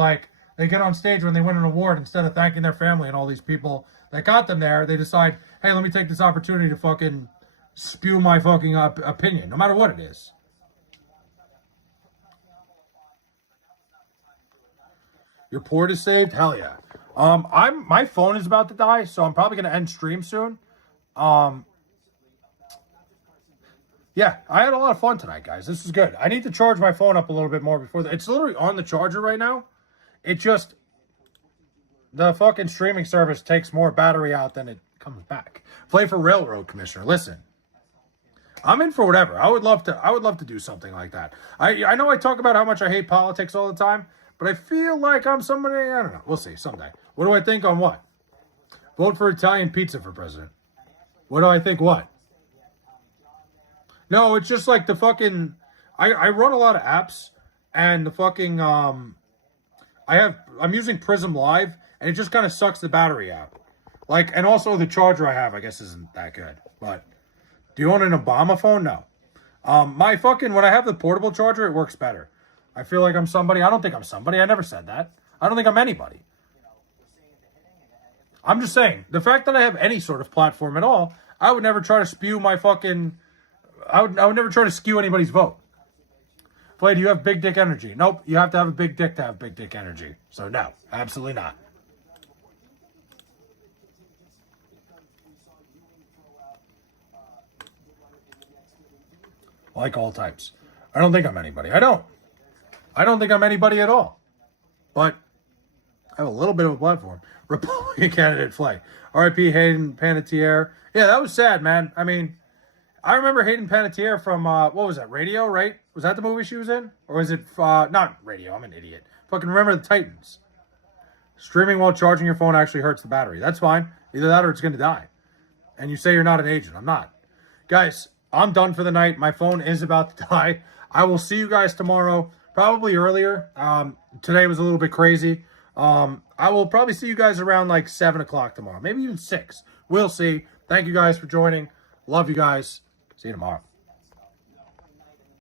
they get on stage when they win an award, instead of thanking their family and all these people that got them there, they decide, hey, let me take this opportunity to fucking spew my fucking opinion, no matter what it is. Your port is saved? Hell yeah. My phone is about to die, so I'm probably gonna end stream soon. Yeah, I had a lot of fun tonight, guys. This is good. I need to charge my phone up a little bit more before it's literally on the charger right now. It just, the fucking streaming service takes more battery out than it comes back. Play for Railroad Commissioner. Listen, I'm in for whatever. I would love to do something like that. I know I talk about how much I hate politics all the time, but I feel like I'm somebody, I don't know. We'll see someday. What do I think on what? Vote for Italian pizza for president. What do I think what? No, it's just the fucking, I run a lot of apps, and the fucking, I'm using Prism Live, and it just kind of sucks the battery out. And also the charger I have, I guess, isn't that good. But, do you own an Obama phone? No. When I have the portable charger, it works better. I feel like I'm somebody. I don't think I'm somebody. I never said that. I don't think I'm anybody. I'm just saying, the fact that I have any sort of platform at all, I would never try to spew my fucking, I would never try to skew anybody's vote. Play, do you have big dick energy? Nope, you have to have a big dick to have big dick energy. So no, absolutely not. Like all types. I don't think I'm anybody. I don't think I'm anybody at all. But I have a little bit of a platform. Republican candidate Flay. R.I.P. Hayden Panettiere. Yeah, that was sad, man. I mean, I remember Hayden Panettiere from, what was that, Radio, right? Was that the movie she was in? Or was it, not Radio, I'm an idiot. Fucking Remember the Titans. Streaming while charging your phone actually hurts the battery. That's fine. Either that or it's going to die. And you say you're not an agent. I'm not. Guys, I'm done for the night. My phone is about to die. I will see you guys tomorrow, probably earlier. Today was a little bit crazy. I will probably see you guys around 7 o'clock tomorrow. Maybe even 6. We'll see. Thank you guys for joining. Love you guys. See you tomorrow.